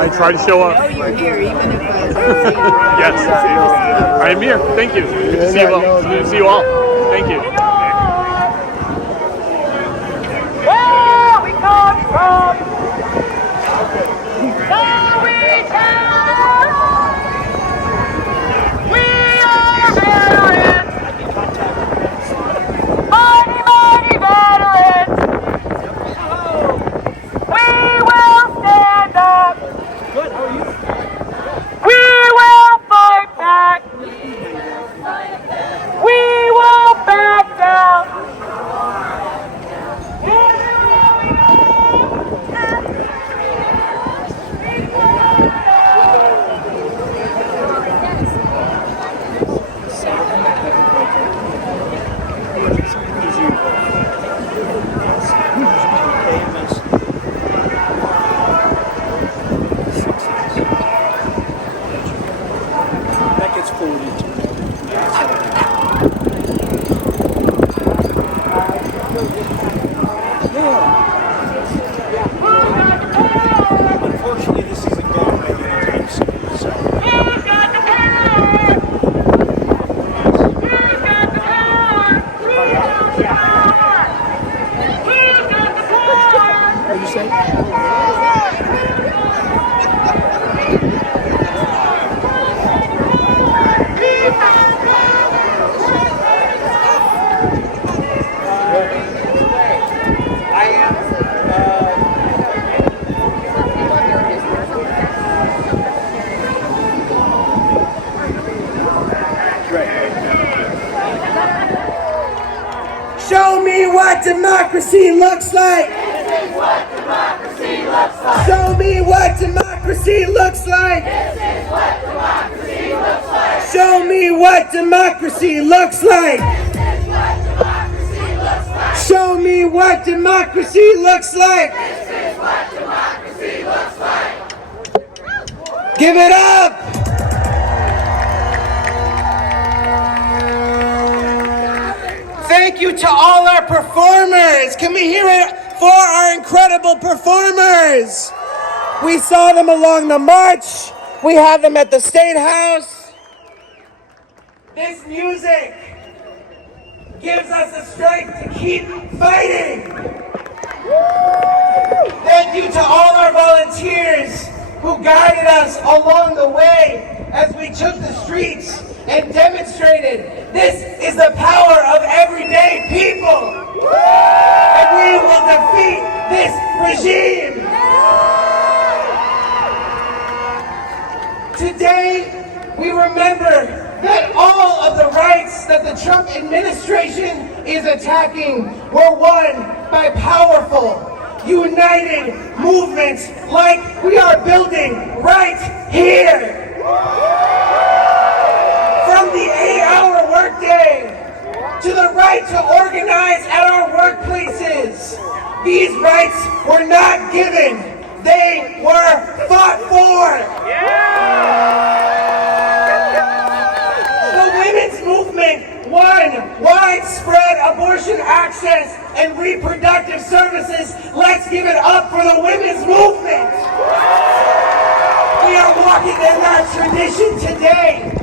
I try to show up. You're here, even if I Yes. I am here. Thank you. Good to see you all. Good to see you all. Thank you. Where we come from, so we tell. We are veterans, mighty, mighty veterans. We will stand up. We will fight back. We will back down. That gets forwarded to Unfortunately, this isn't going away anytime soon. So. Who's got the power? Who's got the power? Who's got the power? Who's got the power? What did you say? Show me what democracy looks like. This is what democracy looks like. Show me what democracy looks like. This is what democracy looks like. Show me what democracy looks like. This is what democracy looks like. Show me what democracy looks like. This is what democracy looks like. Give it up. Thank you to all our performers. Can we hear it for our incredible performers? We saw them along the march. We had them at the State House. This music gives us the strength to keep fighting. Thank you to all our volunteers who guided us along the way as we took the streets and demonstrated this is the power of everyday people. And we will defeat this regime. Today, we remember that all of the rights that the Trump administration is attacking were won by powerful, united movements like we are building right here. From the 8-hour workday to the right to organize at our workplaces, these rights were not given, they were fought for. The women's movement won widespread abortion access and reproductive services. Let's give it up for the women's movement. We are walking in that tradition today.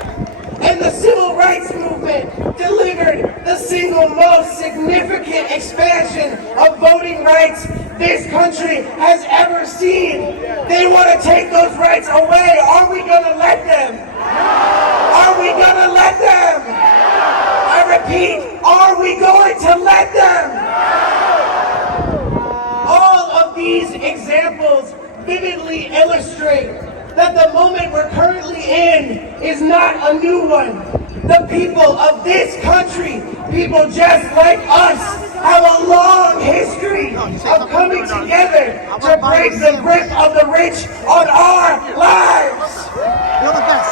And the civil rights movement delivered the single most significant expansion of voting rights this country has ever seen. They want to take those rights away. Are we going to let them? Are we going to let them? I repeat, are we going to let them? All of these examples vividly illustrate that the moment we're currently in is not a new one. The people of this country, people just like us, have a long history of coming together to break the grip of the rich on our lives. You're the best.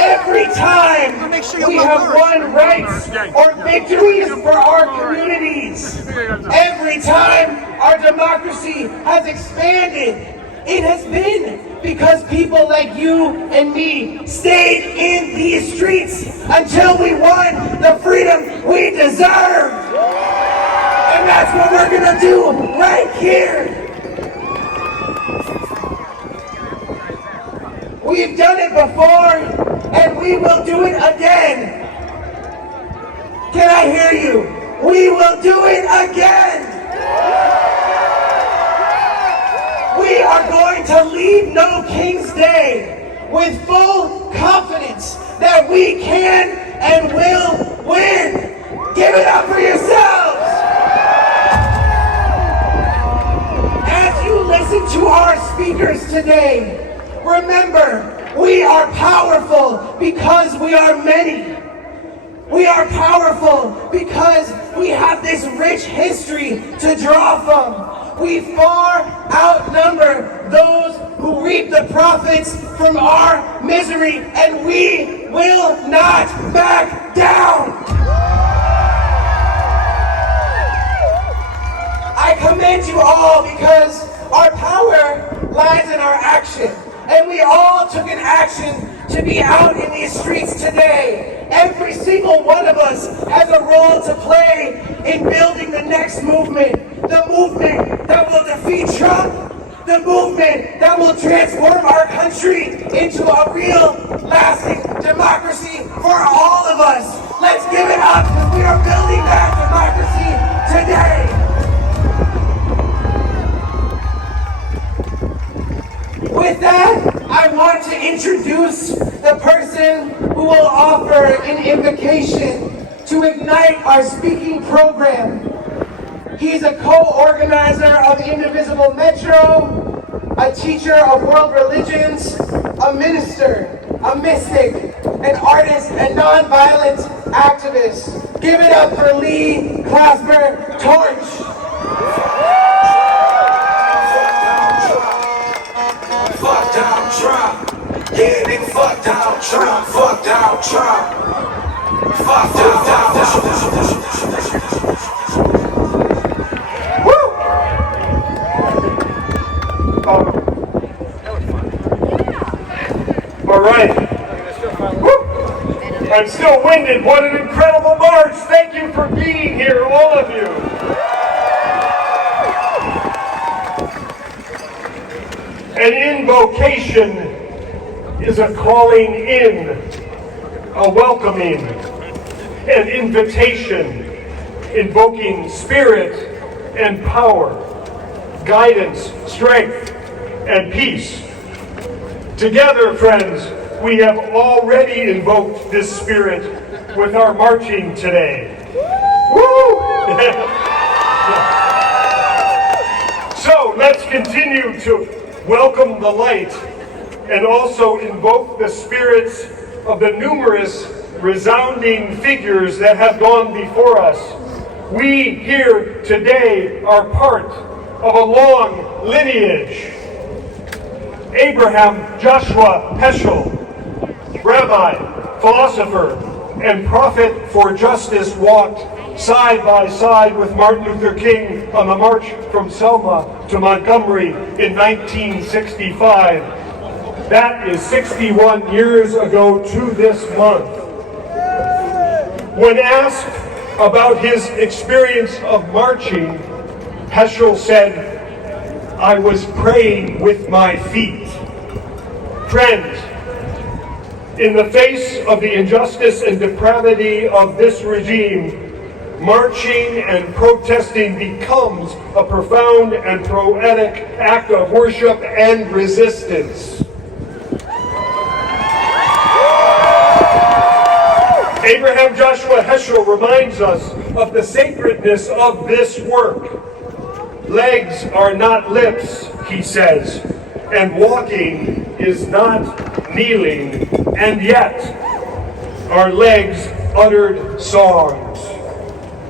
Every time we have won rights or victories for our communities, every time our democracy has expanded, it has been because people like you and me stayed in these streets until we won the freedom we deserve. And that's what we're gonna do right here. We've done it before, and we will do it again. Can I hear you? We will do it again. We are going to leave No King's Day with full confidence that we can and will win. Give it up for yourselves. As you listen to our speakers today, remember, we are powerful because we are many. We are powerful because we have this rich history to draw from. We far outnumber those who reap the profits from our misery, and we will not back down. I commend you all because our power lies in our action, and we all took an action to be out in these streets today. Every single one of us has a role to play in building the next movement, the movement that will defeat Trump, the movement that will transform our country into a real, lasting democracy for all of us. Let's give it up because we are building that democracy today. With that, I want to introduce the person who will offer an invocation to ignite our speaking program. He's a co-organizer of Indivisible Metro, a teacher of world religions, a minister, a mystic, an artist, and nonviolent activist. Give it up for Lee Klasper Torch. Fuck Donald Trump. Yeah, nigga, fuck Donald Trump. Fuck Donald Trump. Fuck Donald Trump. Woo! All right. Woo! I'm still winded. What an incredible march. Thank you for being here, all of you. An invocation is a calling in, a welcoming, an invitation, invoking spirit and power, guidance, strength, and peace. Together, friends, we have already invoked this spirit with our marching today. Woo! So let's continue to welcome the light and also invoke the spirits of the numerous resounding figures that have gone before us. We here today are part of a long lineage. Abraham Joshua Heschel, rabbi, philosopher, and prophet for justice, walked side by side with Martin Luther King on the march from Selma to Montgomery in 1965. That is 61 years ago to this month. When asked about his experience of marching, Heschel said, "I was praying with my feet." Friends, in the face of the injustice and depravity of this regime, marching and protesting becomes a profound and poetic act of worship and resistance. Abraham Joshua Heschel reminds us of the sacredness of this work. Legs are not lips, he says, and walking is not kneeling, and yet our legs uttered songs.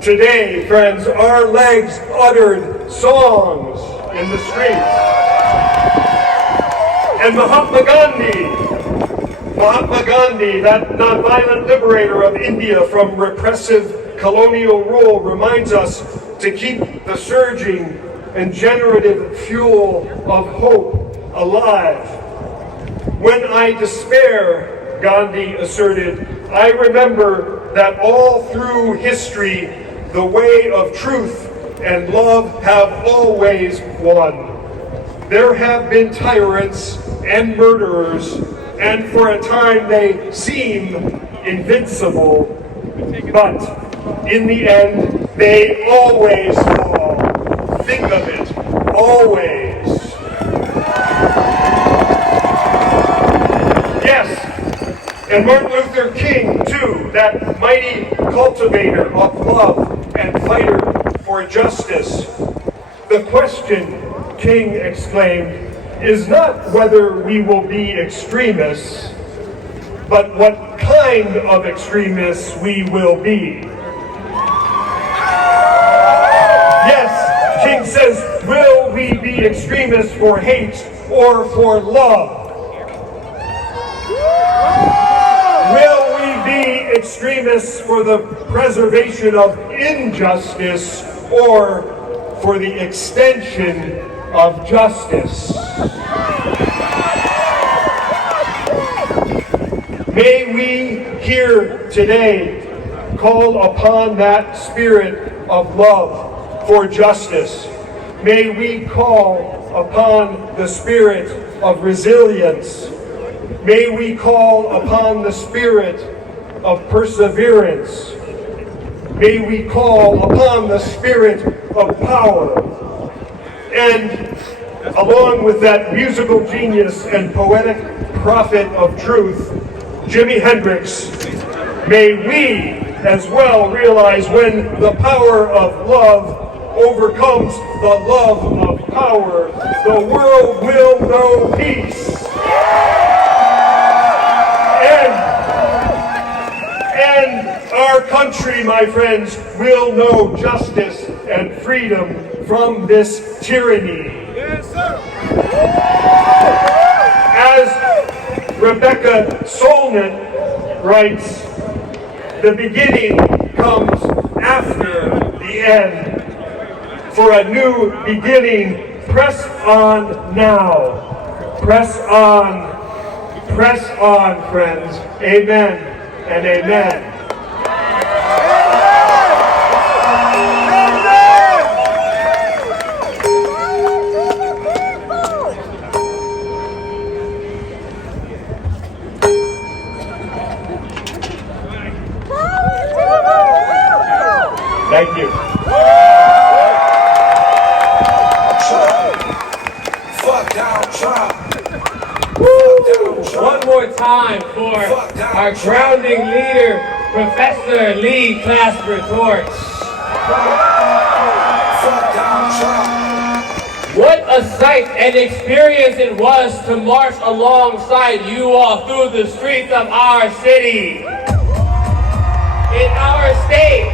Today, friends, our legs uttered songs in the streets. And Mahatma Gandhi, that nonviolent liberator of India from repressive colonial rule, reminds us to keep the surging and generative fuel of hope alive. When I despair, Gandhi asserted, I remember that all through history, the way of truth and love have always won. There have been tyrants and murderers and for a time they seem invincible, but in the end, they always fall. Think of it, always. Yes, and Martin Luther King, too, that mighty cultivator of love and fighter for justice. The question, King exclaimed, is not whether we will be extremists, but what kind of extremists we will be. Yes, King says, will we be extremists for hate or for love? Will we be extremists for the preservation of injustice or for the extension of justice? May we here today call upon that spirit of love for justice. May we call upon the spirit of resilience. May we call upon the spirit of perseverance. May we call upon the spirit of power. And along with that musical genius and poetic prophet of truth, Jimi Hendrix, may we as well realize when the power of love overcomes the love of power, the world will know peace. And our country, my friends, will know justice and freedom from this tyranny. Yes, sir. As Rebecca Solnit writes, the beginning comes after the end. For a new beginning, press on now. Press on, friends. Amen and amen. Thank you. One more time for our grounding leader, Professor Lee Clasper Torch. What a sight and experience it was to march alongside you all through the streets of our city, in our state,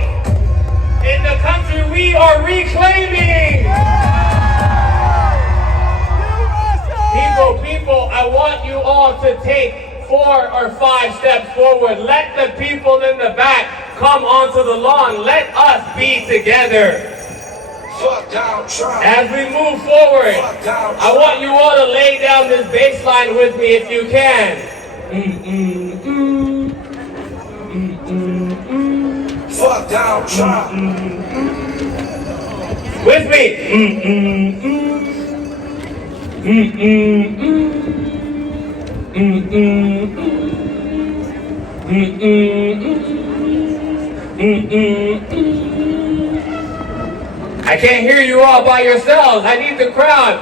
in the country we are reclaiming. People, I want you all to take 4 or 5 steps forward. Let the people in the back come onto the lawn. Let us be together. As we move forward, I want you all to lay down this bass line with me if you can. Fuck down, Trump. With me. I can't hear you all by yourselves. I need the crowd.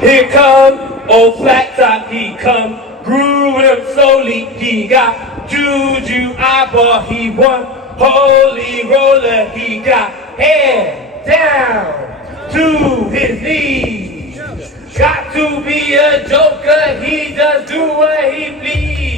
Here come old flat top, he come, grew him slowly, he got juju eyeball, he won, holy roller, he got head down to his knees, got to be a joker, he just do what he please.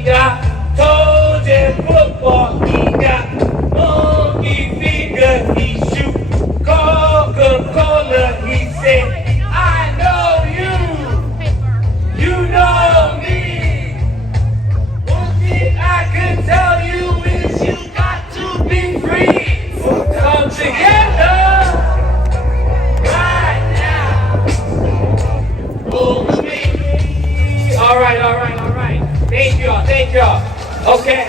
he got toes and football, he got monkey finger, he shoot Coca-Cola, he said, I know you, you know me. One thing I can tell you is you got to be free. Come together right now. Over me. All right. Thank y'all. Okay.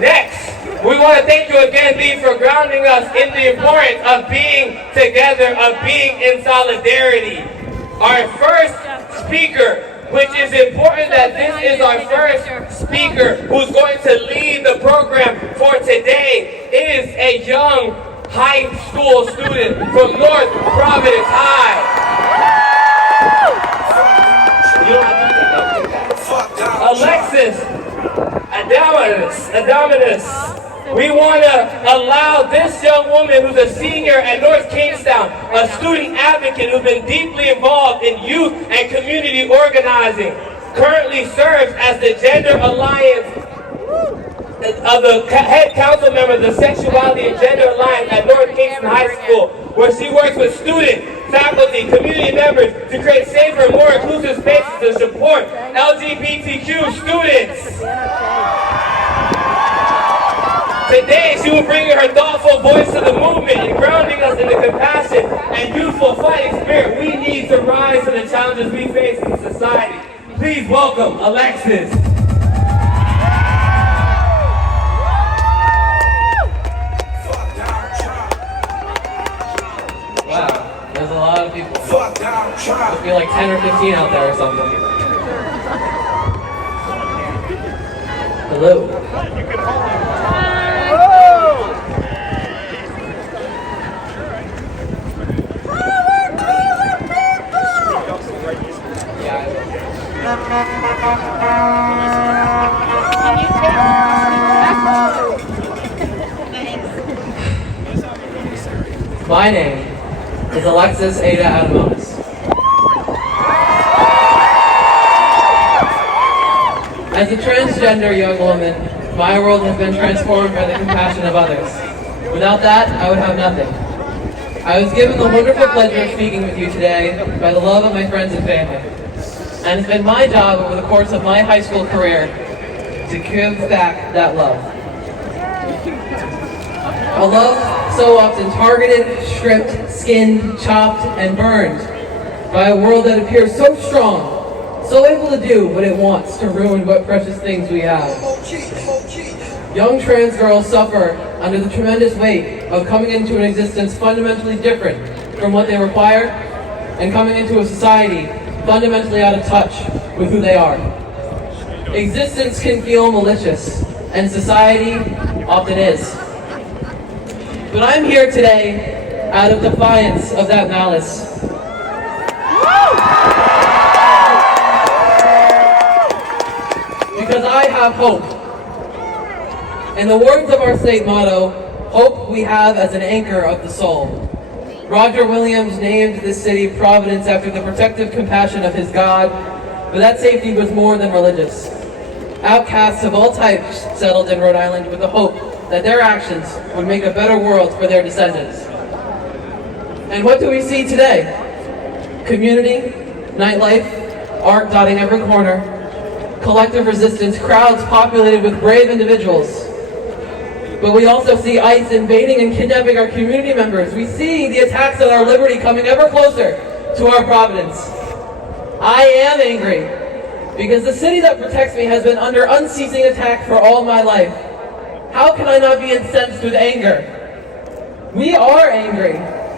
Next, we want to thank you again, Lee, for grounding us in the importance of being together, of being in solidarity. Our first speaker, which is important that this is our first speaker who's going to lead the program for today, is a young high school student from North Providence High. Alexis Adaminus. We want to allow this young woman who's a senior at North Kingstown, a student advocate who's been deeply involved in youth and community organizing, currently serves as the Gender Alliance of the head council member of the Sexuality and Gender Alliance at North Kingston High School, where she works with students, faculty, community members to create safer, more inclusive spaces to support LGBTQ students. Today, she will bring her thoughtful voice to the movement and grounding us in the compassion and youthful fighting spirit we need to rise to the challenges we face in society. Please welcome Alexis. Wow, there's a lot of people. Must be like 10 or 15 out there or something. Hello. My name is Alexis Ada Adamonis. As a transgender young woman, my world has been transformed by the compassion of others. Without that, I would have nothing. I was given the wonderful pleasure of speaking with you today by the love of my friends and family. And it's been my job over the course of my high school career to give back that love. A love so often targeted, stripped, skinned, chopped, and burned by a world that appears so strong, so able to do what it wants to ruin what precious things we have. Young trans girls suffer under the tremendous weight of coming into an existence fundamentally different from what they require and coming into a society fundamentally out of touch with who they are. Existence can feel malicious, and society often is. But I'm here today out of defiance of that malice. Because I have hope. In the words of our state motto, hope we have as an anchor of the soul. Roger Williams named this city Providence after the protective compassion of his God, but that safety was more than religious. Outcasts of all types settled in Rhode Island with the hope that their actions would make a better world for their descendants. And what do we see today? Community, nightlife, art dotting every corner, collective resistance, crowds populated with brave individuals. But we also see ICE invading and kidnapping our community members. We see the attacks on our liberty coming ever closer to our Providence. I am angry because the city that protects me has been under unceasing attack for all my life. How can I not be incensed with anger? We are angry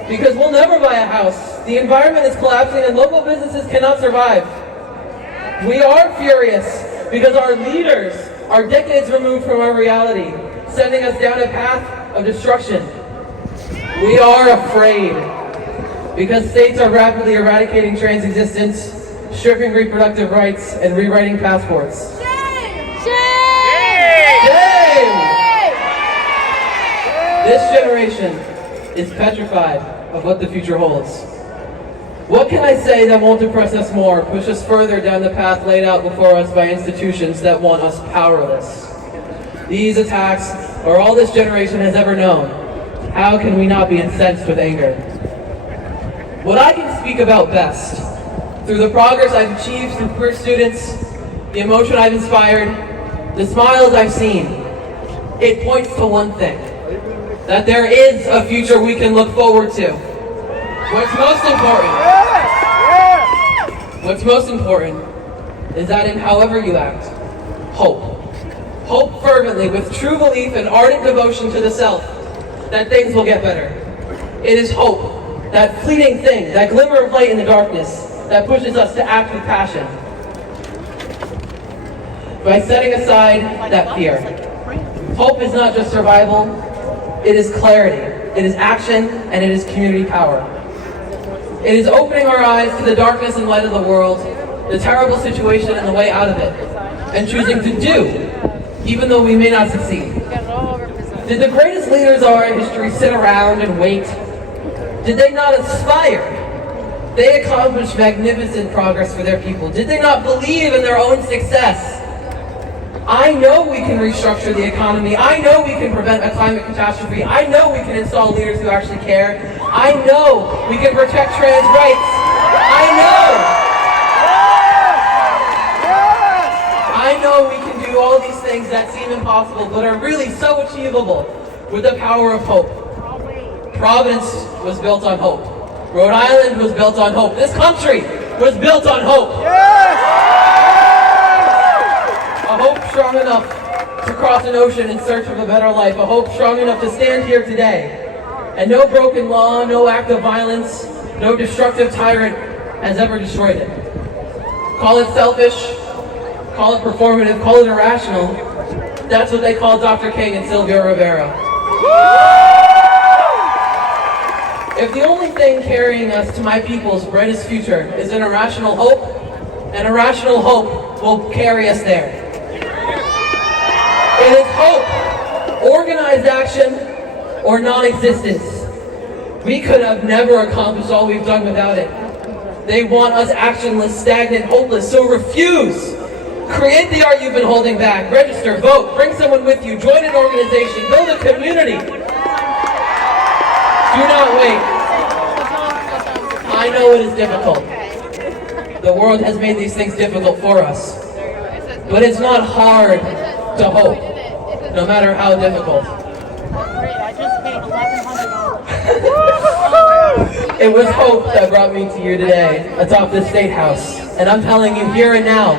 because we'll never buy a house. The environment is collapsing and local businesses cannot survive. We are furious because our leaders are decades removed from our reality, sending us down a path of destruction. We are afraid because states are rapidly eradicating trans existence, stripping reproductive rights, and rewriting passports. Shame! This generation is petrified of what the future holds. What can I say that won't depress us more, push us further down the path laid out before us by institutions that want us powerless? These attacks are all this generation has ever known. How can we not be incensed with anger? What I can speak about best, through the progress I've achieved through queer students, the emotion I've inspired, the smiles I've seen, it points to one thing, that there is a future we can look forward to. What's most important is that in however you act, hope. Hope fervently with true belief and ardent devotion to the self that things will get better. It is hope, that fleeting thing, that glimmer of light in the darkness that pushes us to act with passion. By setting aside that fear. Hope is not just survival, it is clarity, it is action, and it is community power. It is opening our eyes to the darkness and light of the world, the terrible situation and the way out of it, and choosing to do, even though we may not succeed. Did the greatest leaders of our history sit around and wait? Did they not aspire? They accomplished magnificent progress for their people. Did they not believe in their own success? I know we can restructure the economy. I know we can prevent a climate catastrophe. I know we can install leaders who actually care. I know we can protect trans rights. I know we can do all these things that seem impossible but are really so achievable with the power of hope. Providence was built on hope. Rhode Island was built on hope. This country was built on hope. A hope strong enough to cross an ocean in search of a better life. A hope strong enough to stand here today. And no broken law, no act of violence, no destructive tyrant has ever destroyed it. Call it selfish, call it performative, call it irrational. That's what they call Dr. King and Sylvia Rivera. If the only thing carrying us to my people's brightest future is an irrational hope, an irrational hope will carry us there. It is hope, organized action, or non-existence. We could have never accomplished all we've done without it. They want us actionless, stagnant, hopeless, so refuse. Create the art you've been holding back. Register, vote, bring someone with you, join an organization, build a community. Do not wait. I know it is difficult. The world has made these things difficult for us. But it's not hard to hope, no matter how difficult. It was hope that brought me to you today, atop this State House. And I'm telling you here and now,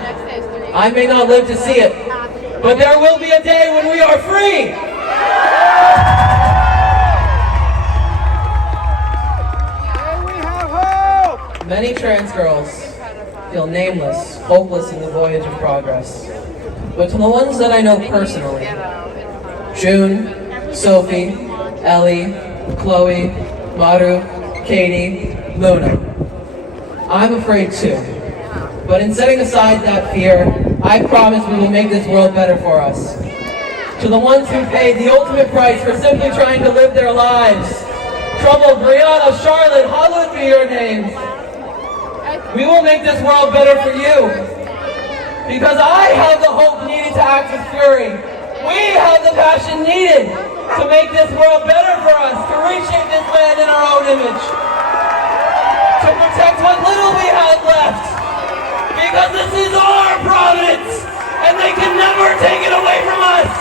I may not live to see it, but there will be a day when we are free! Many trans girls feel nameless, hopeless in the voyage of progress. But to the ones that I know personally, June, Sophie, Ellie, Chloe, Maru, Katie, Luna, I'm afraid too. But in setting aside that fear, I promise we will make this world better for us. To the ones who paid the ultimate price for simply trying to live their lives, Trouble, Brianna, Charlotte, hallowed be your names. We will make this world better for you. Because I have the hope needed to act with fury. We have the passion needed to make this world better for us, to reshape this land in our own image. To protect what little we have left. Because this is our providence, and they can never take it away from us.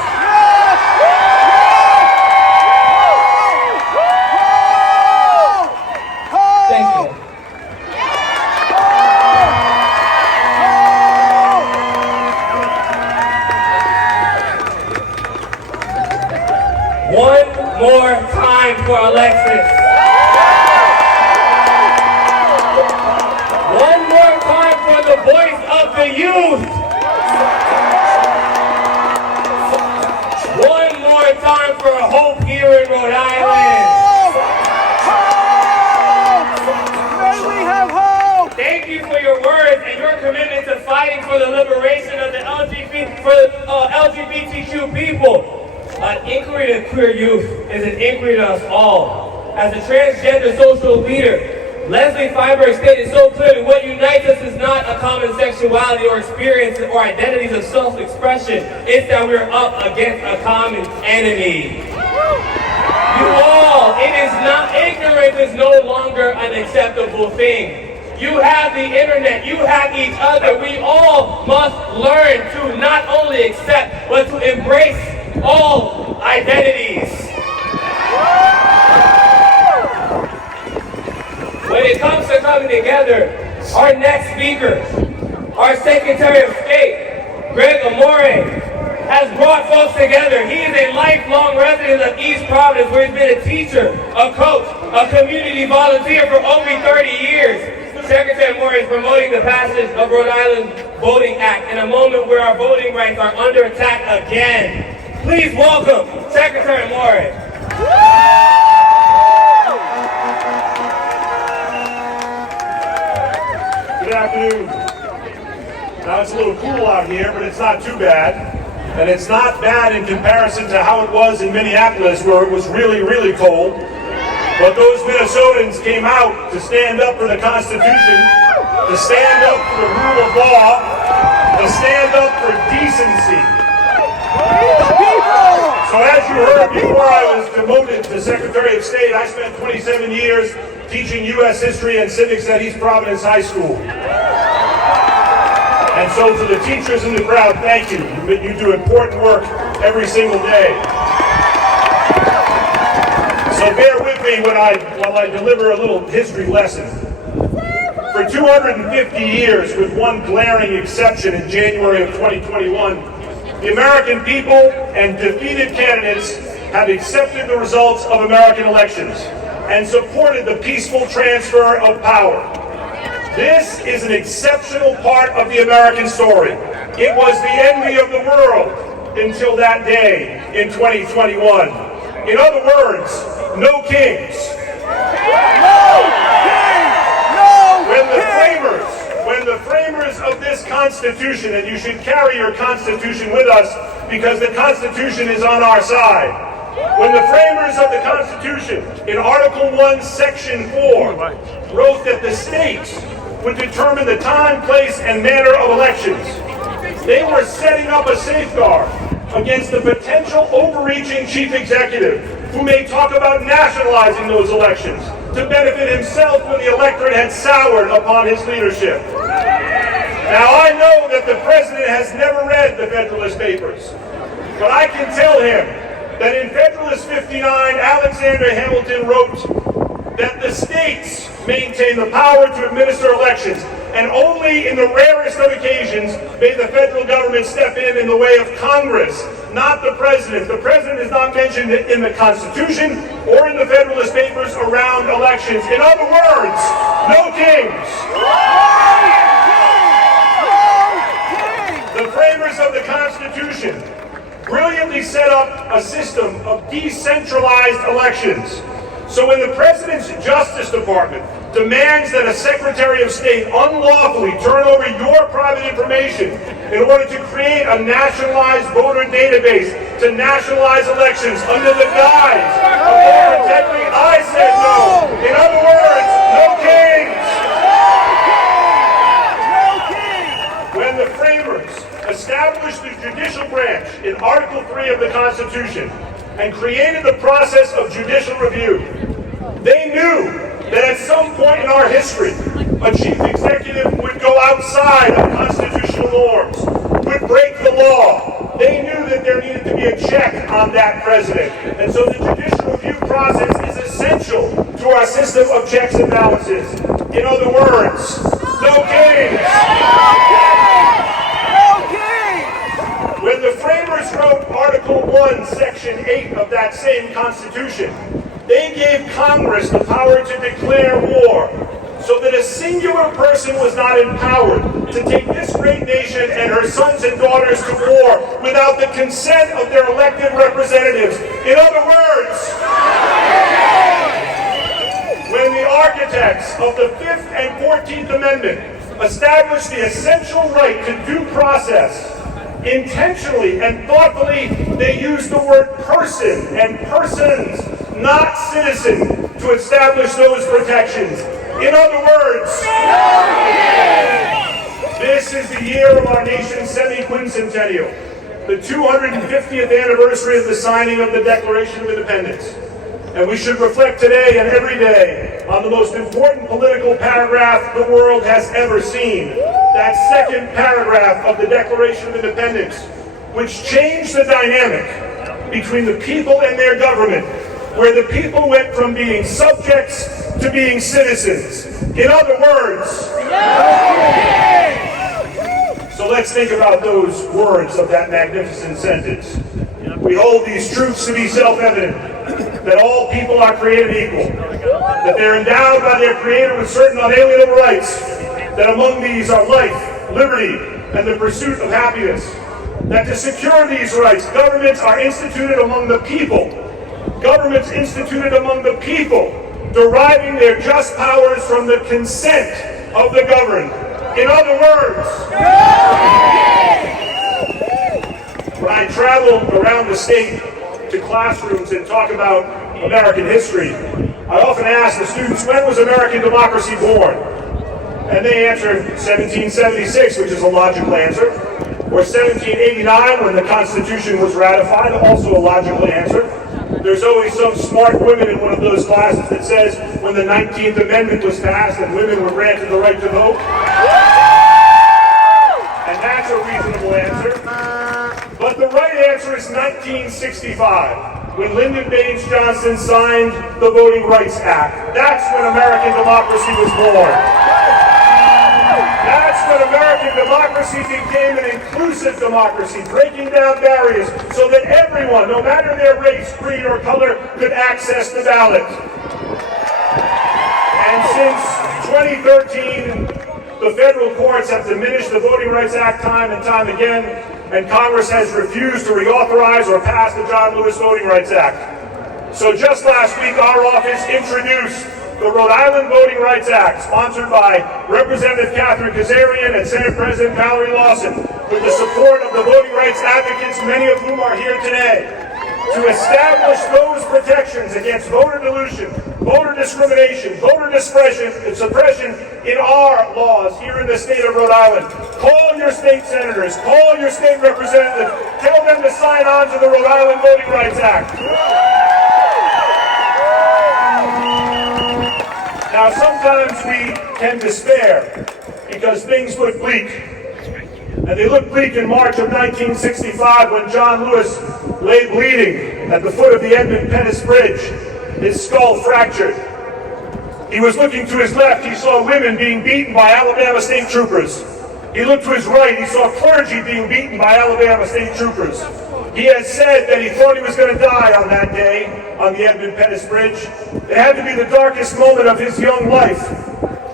Thank you. One more time for Alexis. One more time for the voice of the youth. One more time for hope here in Rhode Island. May we have hope. Thank you for your words and your commitment to fighting for the liberation of the LGBTQ people. An inquiry to queer youth is an inquiry to us all. As a transgender social leader, Leslie Feinberg stated so clearly, what unites us is not a common sexuality or experience or identities of self-expression. It's that we're up against a common enemy. You all, it is not, ignorance is no longer an acceptable thing. You have the internet, you have each other. We all must learn to not only accept, but to embrace all identities. When it comes to coming together, our next speaker, our Secretary of State, Greg Amore, has brought folks together. He is a lifelong resident of East Providence, where he's been a teacher, a coach, a community volunteer for over 30 years. Secretary Amore is promoting the passage of Rhode Island Voting Act in a moment where our voting rights are under attack again. Please welcome Secretary Amore. Good afternoon. Now it's a little cool out here, but it's not too bad. And it's not bad in comparison to how it was in Minneapolis, where it was really, really cold. But those Minnesotans came out to stand up for the Constitution, to stand up for the rule of law, to stand up for decency. So as you heard before I was demoted to Secretary of State, I spent 27 years teaching U.S. history and civics at East Providence High School. And so to the teachers in the crowd, thank you. You do important work every single day. So bear with me while I deliver a little history lesson. For 250 years, with one glaring exception in January of 2021, the American people and defeated candidates have accepted the results of American elections and supported the peaceful transfer of power. This is an exceptional part of the American story. It was the envy of the world until that day in 2021. In other words, no kings. When the framers of this Constitution, and you should carry your Constitution with us because the Constitution is on our side. When the framers of the Constitution, in Article 1, Section 4, wrote that the states would determine the time, place, and manner of elections, they were setting up a safeguard against the potential overreaching chief executive who may talk about nationalizing those elections to benefit himself when the electorate had soured upon his leadership. Now, I know that the president has never read the Federalist Papers, but I can tell him that in Federalist 59, Alexander Hamilton wrote that the states maintain the power to administer elections, and only in the rarest of occasions may the federal government step in the way of Congress, not the president. The president is not mentioned in the Constitution or in the Federalist Papers around elections. In other words, no kings. The framers of the Constitution brilliantly set up a system of decentralized elections. So when the President's Justice Department demands that a Secretary of State unlawfully turn over your private information in order to create a nationalized voter database to nationalize elections under the guise of voter integrity, I said no. In other words, no kings. When the framers established the judicial branch in Article 3 of the Constitution and created the process of judicial review, they knew that at some point in our history, a chief executive would go outside of constitutional norms, would break the law. They knew that there needed to be a check on that president. And so the judicial review process is essential to our system of checks and balances. In other words, no kings. When the framers wrote Article 1, Section 8 of that same Constitution, they gave Congress the power to declare war, so that a singular person was not empowered to take this great nation and her sons and daughters to war without the consent of their elected representatives. In other words, when the architects of the 5th and 14th Amendment established the essential right to due process, intentionally and thoughtfully, they used the word person and persons, not citizen, to establish those protections. In other words, this is the year of our nation's semi-quincentennial, the 250th anniversary of the signing of the Declaration of Independence. And we should reflect today and every day on the most important political paragraph the world has ever seen. That second paragraph of the Declaration of Independence, which changed the dynamic between the people and their government, where the people went from being subjects to being citizens. In other words, so let's think about those words of that magnificent sentence. We hold these truths to be self-evident, that all people are created equal, that they're endowed by their Creator with certain unalienable rights, that among these are life, liberty, and the pursuit of happiness, that to secure these rights, governments are instituted among the people, governments instituted among the people, deriving their just powers from the consent of the governed. In other words, when I travel around the state to classrooms and talk about American history, I often ask the students, when was American democracy born? And they answer 1776, which is a logical answer, or 1789 when the Constitution was ratified, also a logical answer. There's always some smart women in one of those classes that says when the 19th Amendment was passed and women were granted the right to vote. And that's a reasonable answer. But the right answer is 1965, when Lyndon Baines Johnson signed the Voting Rights Act. That's when American democracy was born. That's when American democracy became an inclusive democracy, breaking down barriers so that everyone, no matter their race, creed, or color, could access the ballot. And since 2013, the federal courts have diminished the Voting Rights Act time and time again, and Congress has refused to reauthorize or pass the John Lewis Voting Rights Act. So just last week, our office introduced the Rhode Island Voting Rights Act, sponsored by Representative Catherine Kazarian and Senate President Valerie Lawson, with the support of the voting rights advocates, many of whom are here today, to establish those protections against voter dilution, voter discrimination, voter suppression in our laws here in the state of Rhode Island. Call your state senators, call your state representatives, tell them to sign on to the Rhode Island Voting Rights Act. Now, sometimes we can despair because things look bleak. And they looked bleak in March of 1965 when John Lewis lay bleeding at the foot of the Edmund Pettus Bridge, his skull fractured. He was looking to his left, he saw women being beaten by Alabama state troopers. He looked to his right, he saw clergy being beaten by Alabama state troopers. He has said that he thought he was going to die on that day on the Edmund Pettus Bridge. It had to be the darkest moment of his young life.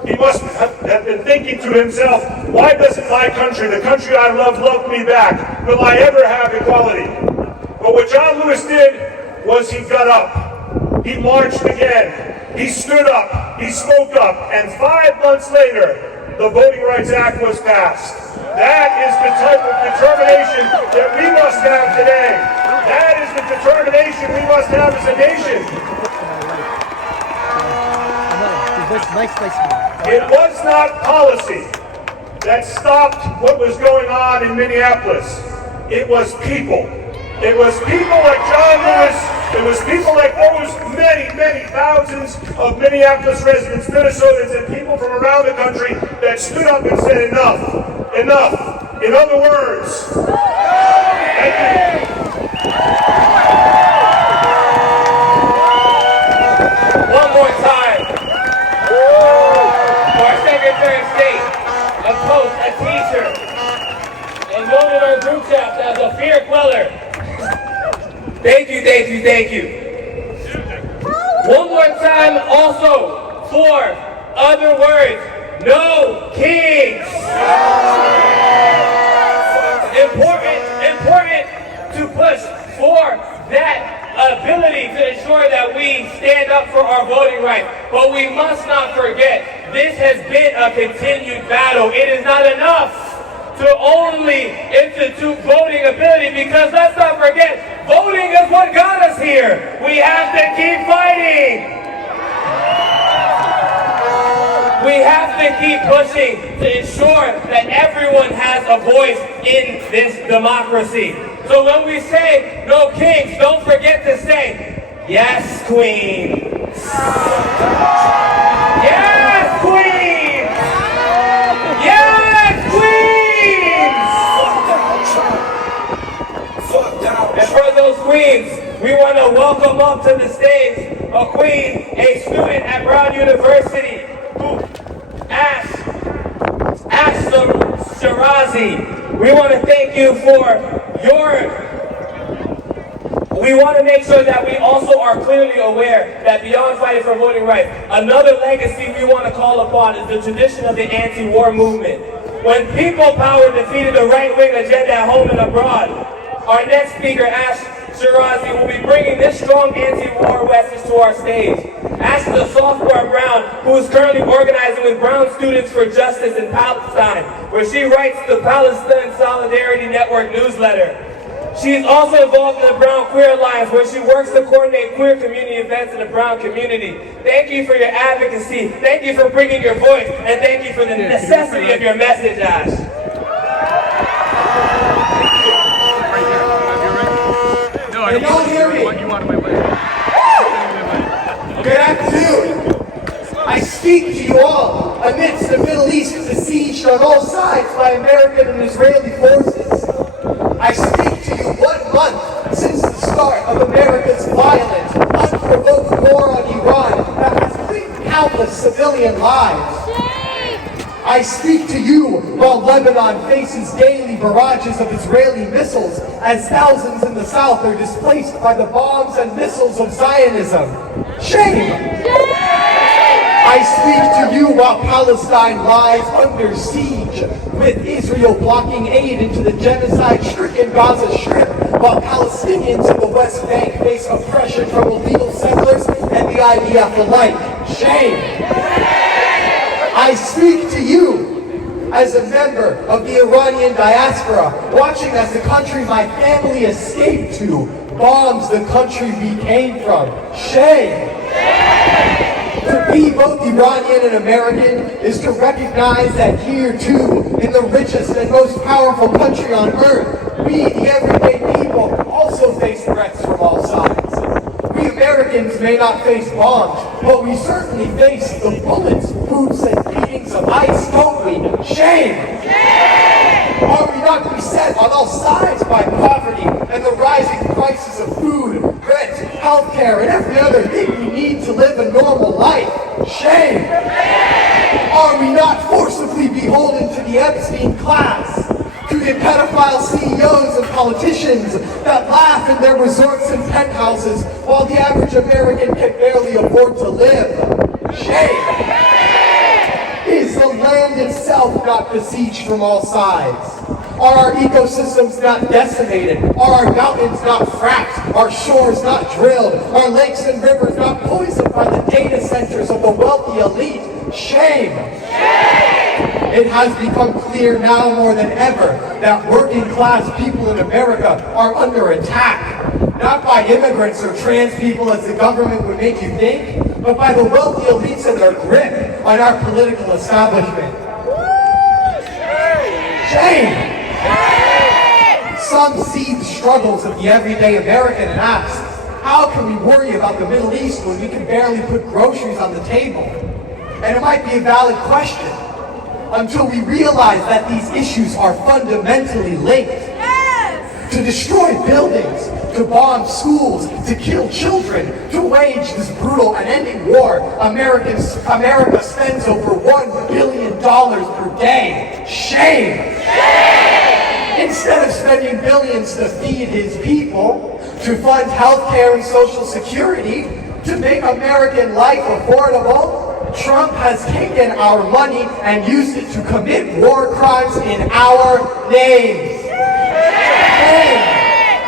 He must have been thinking to himself, why doesn't my country, the country I love me back? Will I ever have equality? But what John Lewis did was he got up. He marched again. He stood up. He spoke up. And 5 months later, the Voting Rights Act was passed. That is the type of determination that we must have today. That is the determination we must have as a nation. It was not policy that stopped what was going on in Minneapolis. It was people. It was people like John Lewis. It was people like those many thousands of Minneapolis residents, Minnesotans, and people from around the country that stood up and said enough, enough. In other words, thank you. One more time. Our Secretary of State, a post, a t-shirt, and known in our group chat as a fear queller. Thank you, thank you, thank you. One more time also for other words. No kings. Important to push for that ability to ensure that we stand up for our voting rights. But we must not forget, this has been a continued battle. It is not enough to only institute voting ability, because let's not forget, voting is what got us here. We have to keep fighting. We have to keep pushing to ensure that everyone has a voice in this democracy. So when we say no kings, don't forget to say, yes, queens. Yes, queens. Yes, queens. And for those queens, we want to welcome up to the stage a queen, a student at Brown University, who asked Shirazi. We want to thank you for we want to make sure that we also are clearly aware that beyond fighting for voting rights, another legacy we want to call upon is the tradition of the anti-war movement. When people power defeated the right-wing agenda at home and abroad, our next speaker, Ash Shirazi, will be bringing this strong anti-war message to our stage. Ash is a sophomore at Brown who is currently organizing with Brown Students for Justice in Palestine, where she writes the Palestine Solidarity Network newsletter. She is also involved in the Brown Queer Alliance, where she works to coordinate queer community events in the Brown community. Thank you for your advocacy. Thank you for bringing your voice. And thank you for the necessity of your message, Ash. Can y'all hear me? Good afternoon. I speak to you all amidst the Middle East besieged on all sides by American and Israeli forces. I speak to you 1 month since the start of America's violent, unprovoked war on Iran that has claimed countless civilian lives. I speak to you while Lebanon faces daily barrages of Israeli missiles as thousands in the south are displaced by the bombs and missiles of Zionism. Shame! I speak to you while Palestine lies under siege, with Israel blocking aid into the genocide-stricken Gaza Strip, while Palestinians in the West Bank face oppression from illegal settlers and the IDF alike. Shame! I speak to you as a member of the Iranian diaspora, watching as the country my family escaped to bombs the country we came from. Shame! To be both Iranian and American is to recognize that here too, in the richest and most powerful country on earth, we, the everyday people, also face threats from all sides. We Americans may not face bombs, but we certainly face the bullets, boots, and beatings of ICE, don't we? Shame! Are we not beset on all sides by poverty and the rising prices of food, rent, healthcare, and every other thing we need to live a normal life? Shame! Are we not forcibly beholden to the Epstein class, to the pedophile CEOs and politicians that laugh in their resorts and penthouses while the average American can barely afford to live? Shame! Is the land itself not besieged from all sides? Are our ecosystems not decimated? Are our mountains not fracked? Our shores not drilled? Our lakes and rivers not poisoned by the data centers of the wealthy elite? Shame! It has become clear now more than ever that working class people in America are under attack. Not by immigrants or trans people as the government would make you think, but by the wealthy elites and their grip on our political establishment. Shame! Some see the struggles of the everyday American and ask, how can we worry about the Middle East when we can barely put groceries on the table? And it might be a valid question until we realize that these issues are fundamentally linked. To destroy buildings, to bomb schools, to kill children, to wage this brutal and ending war, America spends over $1 billion per day. Shame! Instead of spending billions to feed his people, to fund healthcare and Social Security, to make American life affordable, Trump has taken our money and used it to commit war crimes in our names.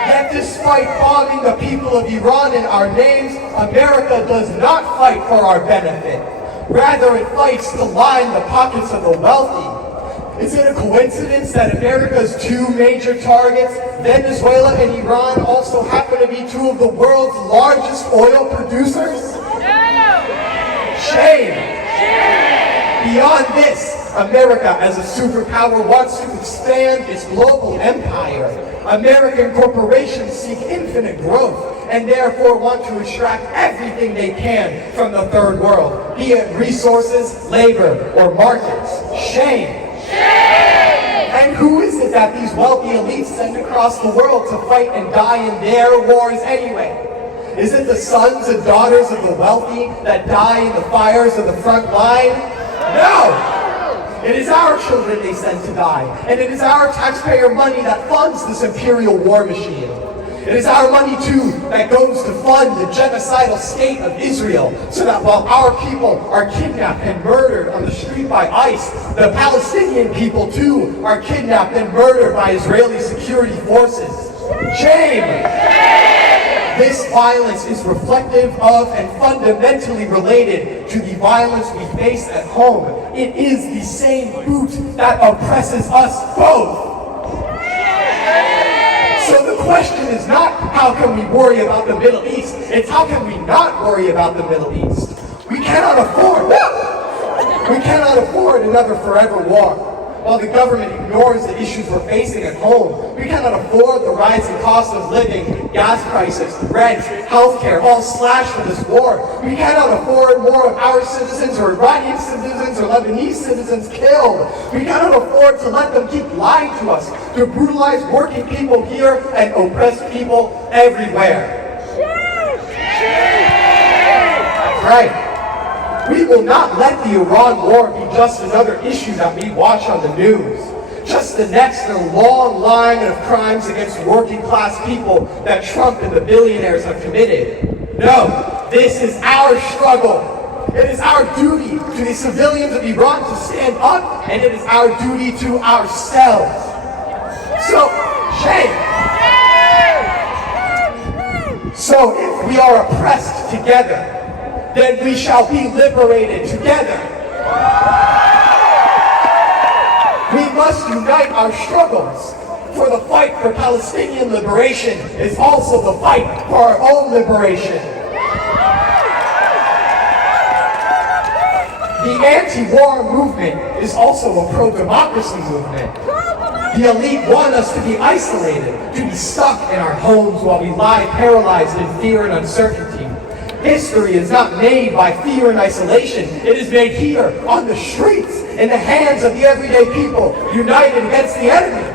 Yet despite bombing the people of Iran in our names, America does not fight for our benefit. Rather, it fights to line the pockets of the wealthy. Is it a coincidence that America's two major targets, Venezuela and Iran, also happen to be two of the world's largest oil producers? Shame! beyond this, America as a superpower wants to expand its global empire. American corporations seek infinite growth and therefore want to extract everything they can from the third world, be it resources, labor, or markets. Shame. And who is it that these wealthy elites send across the world to fight and die in their wars anyway? Is it the sons and daughters of the wealthy that die in the fires of the front line? No! It is our children they send to die, and it is our taxpayer money that funds this imperial war machine. It is our money, too, that goes to fund the genocidal state of Israel, so that while our people are kidnapped and murdered on the street by ICE, the Palestinian people, too, are kidnapped and murdered by Israeli security forces. Shame! This violence is reflective of and fundamentally related to the violence we face at home. It is the same boot that oppresses us both. So the question is not how can we worry about the Middle East, it's how can we not worry about the Middle East. We cannot afford another forever war. While the government ignores the issues we're facing at home, we cannot afford the rising cost of living, gas prices, rent, healthcare, all slashed for this war. We cannot afford more of our citizens or Iranian citizens or Lebanese citizens killed. We cannot afford to let them keep lying to us, to brutalize working people here and oppress people everywhere. That's right. We will not let the Iran war be just another issue that we watch on the news. Just the next in a long line of crimes against working class people that Trump and the billionaires have committed. No, this is our struggle. It is our duty to the civilians of Iran to stand up, and it is our duty to ourselves. So, shame. So if we are oppressed together, then we shall be liberated together. We must unite our struggles, for the fight for Palestinian liberation is also the fight for our own liberation. The anti-war movement is also a pro-democracy movement. The elite want us to be isolated, to be stuck in our homes while we lie paralyzed in fear and uncertainty. History is not made by fear and isolation. It is made here, on the streets, in the hands of the everyday people, united against the enemy.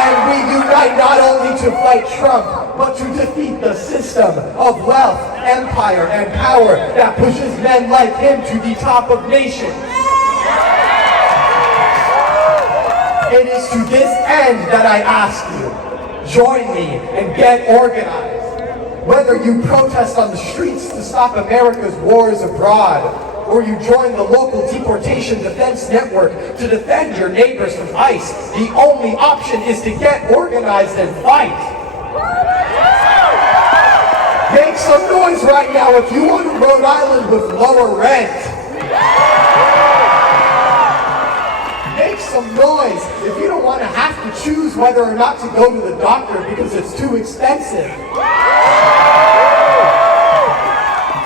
And we unite not only to fight Trump, but to defeat the system of wealth, empire, and power that pushes men like him to the top of nations. It is to this end that I ask you, join me and get organized. Whether you protest on the streets to stop America's wars abroad, or you join the local deportation defense network to defend your neighbors from ICE, the only option is to get organized and fight. Make some noise right now if you want a Rhode Island with lower rent. Make some noise if you don't want to have to choose whether or not to go to the doctor because it's too expensive.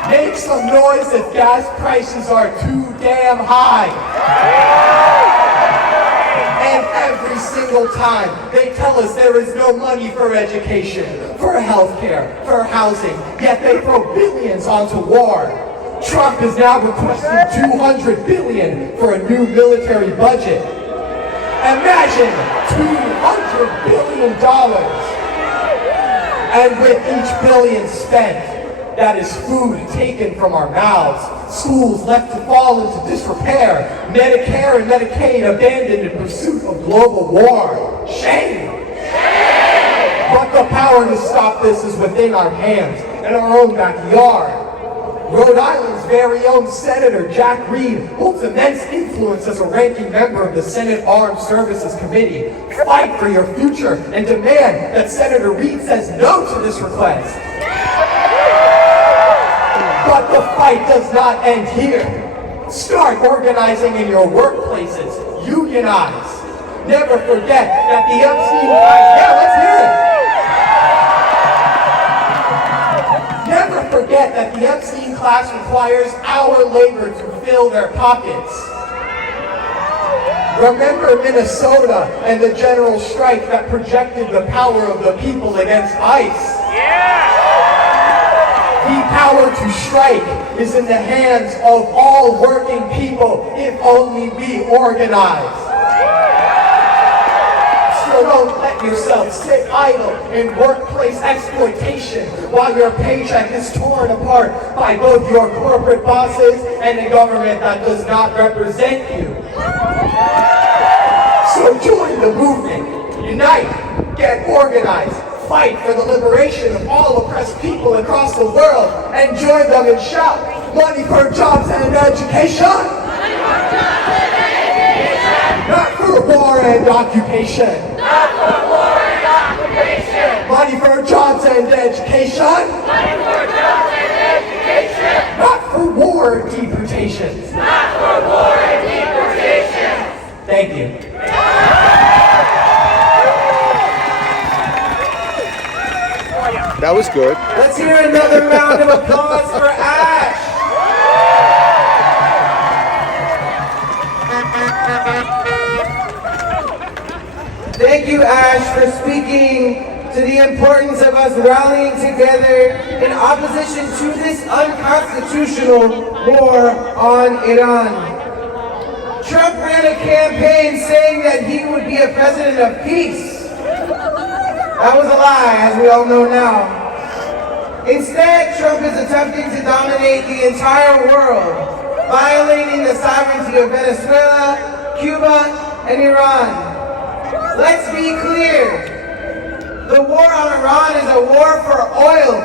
Make some noise if gas prices are too damn high. And every single time they tell us there is no money for education, for healthcare, for housing, yet they throw billions onto war. Trump is now requesting $200 billion for a new military budget. Imagine $200 billion. And with each billion spent, that is food taken from our mouths, schools left to fall into disrepair, Medicare and Medicaid abandoned in pursuit of global war. Shame! But the power to stop this is within our hands, in our own backyard. Rhode Island's very own Senator Jack Reed holds immense influence as a ranking member of the Senate Armed Services Committee. Fight for your future and demand that Senator Reed says no to this request. But the fight does not end here. Start organizing in your workplaces. Unionize. Never forget that the Epstein class, never forget that the Epstein class requires our labor to fill their pockets. Remember Minnesota and the general strike that projected the power of the people against ICE? The power to strike is in the hands of all working people if only we organize. So don't let yourself sit idle in workplace exploitation while your paycheck is torn apart by both your corporate bosses and a government that does not represent you. So join the movement, unite, get organized, fight for the liberation of all oppressed people across the world, and join them and shout, money for jobs and education! Not for war and occupation! Not for war and occupation! Money for jobs and education! Money for jobs and education! Not for war and deportations! Not for war and deportations! Thank you. That was good. Let's hear another round of applause for Ash. Thank you, Ash, for speaking to the importance of us rallying together in opposition to this unconstitutional war on Iran. Trump ran a campaign saying that he would be a president of peace. That was a lie, as we all know now. Instead, Trump is attempting to dominate the entire world, violating the sovereignty of Venezuela, Cuba, and Iran. Let's be clear. The war on Iran is a war for oil,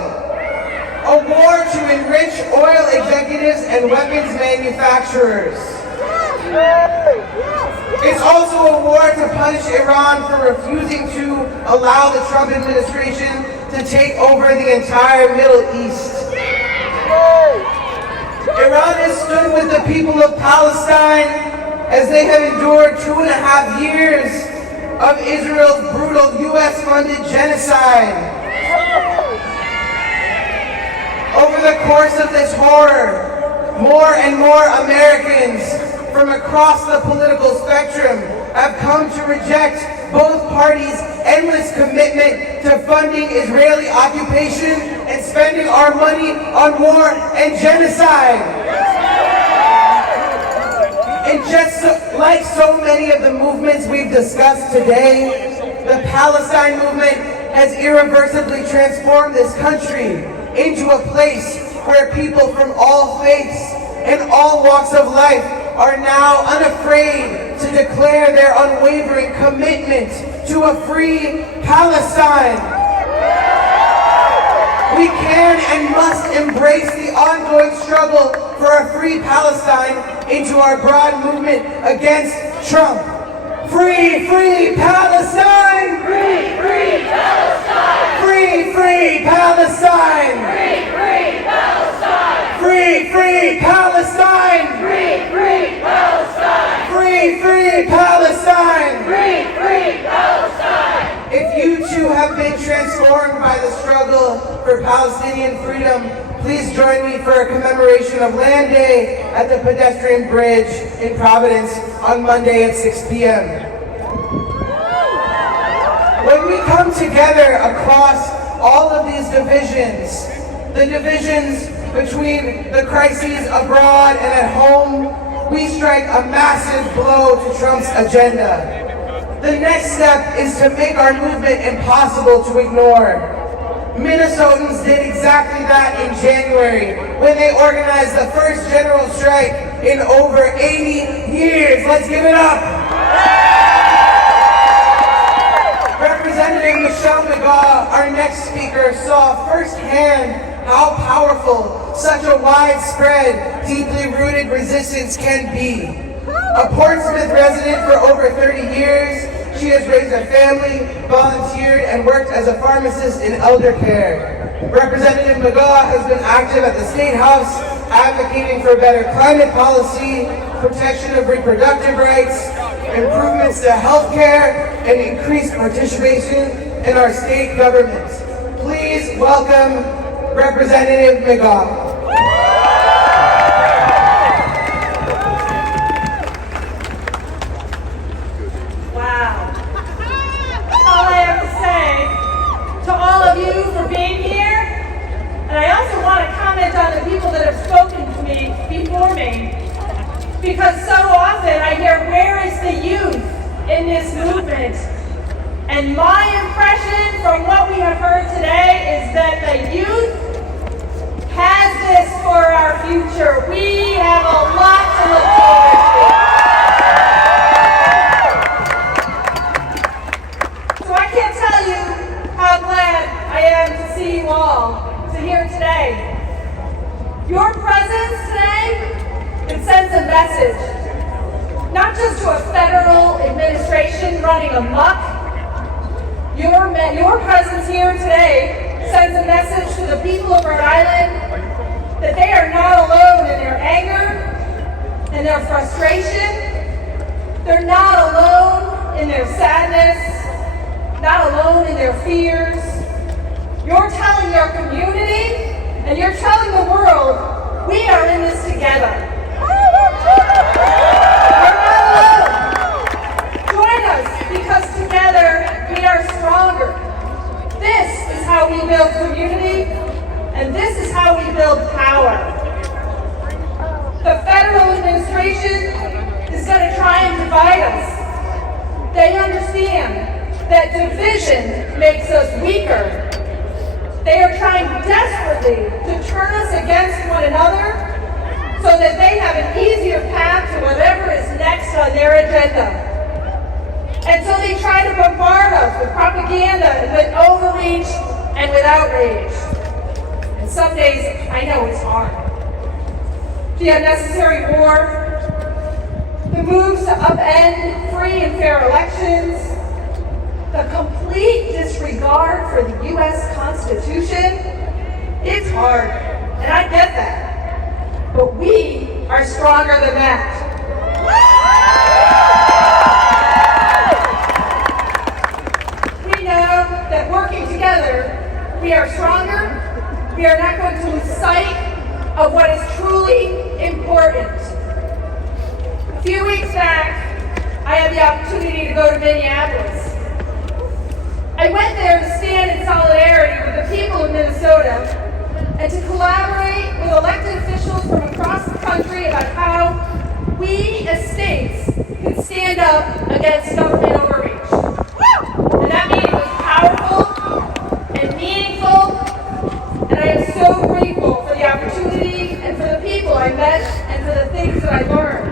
a war to enrich oil executives and weapons manufacturers. It's also a war to punish Iran for refusing to allow the Trump administration to take over the entire Middle East. Iran has stood with the people of Palestine as they have endured 2.5 years of Israel's brutal US-funded genocide. Over the course of this horror, more and more Americans from across the political spectrum have come to reject both parties' endless commitment to funding Israeli occupation and spending our money on war and genocide. And just like so many of the movements we've discussed today, the Palestine movement has irreversibly transformed this country into a place where people from all faiths and all walks of life are now unafraid to declare their unwavering commitment to a free Palestine. We can and must embrace the ongoing struggle for a free Palestine into our broad movement against Trump. Free, free Palestine! Free, free Palestine! Free, free Palestine! Free, free Palestine! Free, free Palestine! Free, free Palestine! Free, free Palestine! Free, free Palestine! If you too have been transformed by the struggle for Palestinian freedom, please join me for a commemoration of Land Day at the pedestrian bridge in Providence on Monday at 6 p.m. When we come together across all of these divisions, the divisions between the crises abroad and at home, we strike a massive blow to Trump's agenda. The next step is to make our movement impossible to ignore. Minnesotans did exactly that in January when they organized the first general strike in over 80 years. Let's give it up. Representative Michelle McGaugh, our next speaker, saw firsthand how powerful such a widespread, deeply rooted resistance can be. A Portsmouth resident for over 30 years, she has raised a family, volunteered, and worked as a pharmacist in elder care. Representative McGaugh has been active at the State House, advocating for better climate policy, protection of reproductive rights, improvements to health care, and increased participation in our state government. Please welcome Representative McGaugh. movement. And my impression from what we have heard today is that the youth has this for our future. We have a lot to look forward to. So I can't tell you how glad I am to see you all here today. Your presence today, it sends a message, not just to a federal administration running amok. Your presence here today sends a message to the people of Rhode Island that they are not alone in their anger and their frustration. They're not alone in their sadness, not alone in their fears. You're telling your community and you're telling the world, we are in this together. We're not alone. Join us, because together we are stronger. This is how we build community, and this is how we build power. The federal administration is going to try and divide us. They understand that division makes us weaker. They are trying desperately to turn us against one another so that they have an easier path to whatever is next on their agenda. And so they try to bombard us with propaganda and with overreach and with outrage. And some days, I know it's hard. The unnecessary war, the moves to upend free and fair elections, the complete disregard for the U.S. Constitution, it's hard, and I get that. But we are stronger than that. We know that working together, we are stronger. We are not going to lose sight of what is truly important. A few weeks back, I had the opportunity to go to Minneapolis. I went there to stand in solidarity with the people of Minnesota and to collaborate with elected officials from across the country about how we as states can stand up against government overreach. And that meeting was powerful and meaningful, and I am so grateful for the opportunity and for the people I met and for the things that I learned.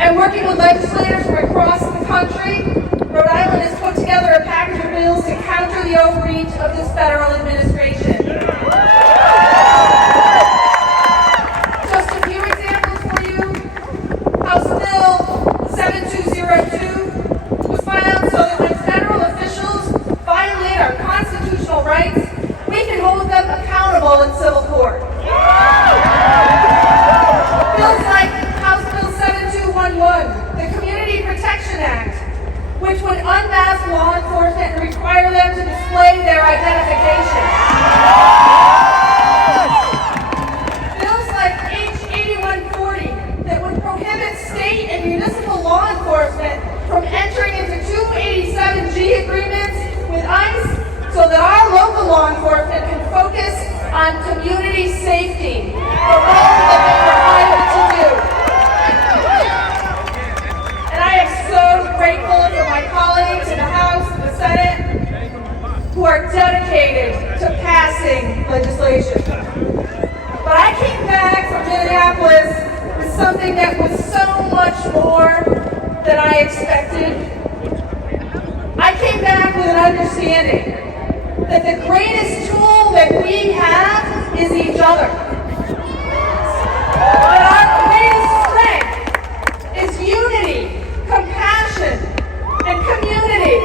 And working with legislators from across the country, Rhode Island has put together a package of bills to counter the overreach of this federal administration. Just a few examples for you. House Bill 7202 was filed so that when federal officials violate our constitutional rights, we can hold them accountable in civil court. Bills like House Bill 7211, the Community Protection Act, which would unmask law enforcement and require them to display their identification. Bills like H8140 that would prohibit state and municipal law enforcement from entering into 287G agreements with ICE so that our local law enforcement can focus on community safety, the role that they were hired to do. And I am so grateful for my colleagues in the House and the Senate who are dedicated to passing legislation. But I came back from Minneapolis with something that was so much more than I expected. I came back with an understanding that the greatest tool that we have is each other. That our greatest strength is unity, compassion, and community.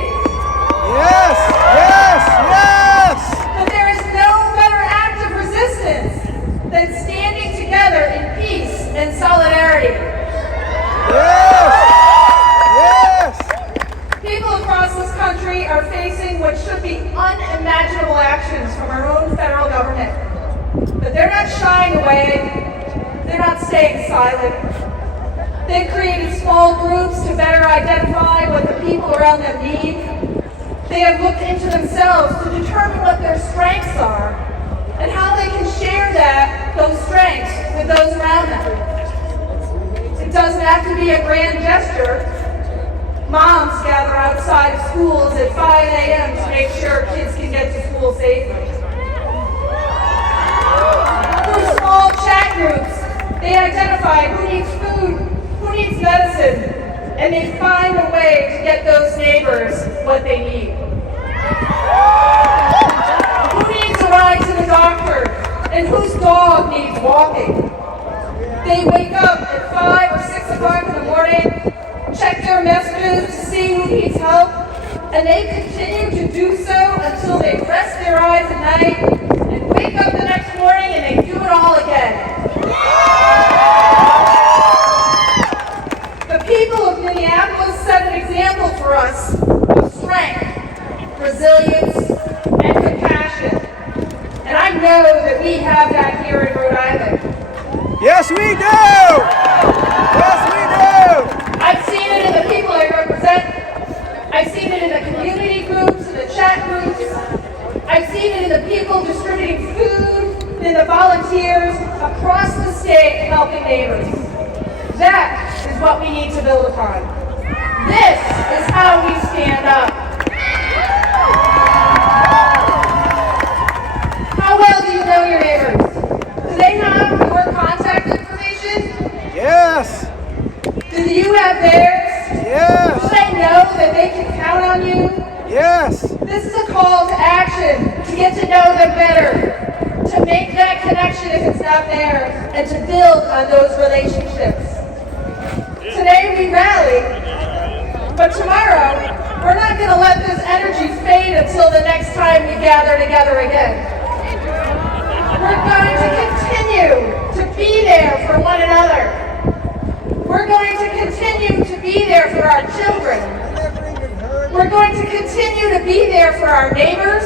Yes, yes, yes! But there is no better act of resistance than standing together in peace and solidarity. Yes! Yes! People across this country are facing what should be unimaginable actions from our own federal government. But they're not shying away. They're not staying silent. They've created small groups to better identify what the people around them need. They have looked into themselves to determine what their strengths are and how they can share those strengths with those around them. It doesn't have to be a grand gesture. Moms gather outside of schools at 5 a.m. to make sure kids can get to school safely. Through small chat groups, they identify who needs food, who needs medicine, and they find a way to get those neighbors what they need. Who needs a ride to the doctor, and whose dog needs walking? They wake up at 5 or 6 o'clock in the morning, check their messages to see who needs help, and they continue to do so until they rest their eyes at night and wake up the next morning and they do it all again. The people of Minneapolis set an example for us of strength, resilience, and compassion. And I know that we have that here in Rhode Island. Yes, we do! Yes, we do! I've seen it in the people I represent. I've seen it in the community groups, in the chat groups. I've seen it in the people distributing food, in the volunteers across the state helping neighbors. That is what we need to build upon. This is how we stand up. How well do you know your neighbors? Do they have your contact information? Yes! Do you have theirs? Yes! Do they know that they can count on you? Yes! This is a call to action, to get to know them better, to make that connection if it's not there, and to build on those relationships. Today we rally, but tomorrow we're not going to let this energy fade until the next time we gather together again. We're going to continue to be there for one another. We're going to continue to be there for our children. We're going to continue to be there for our neighbors.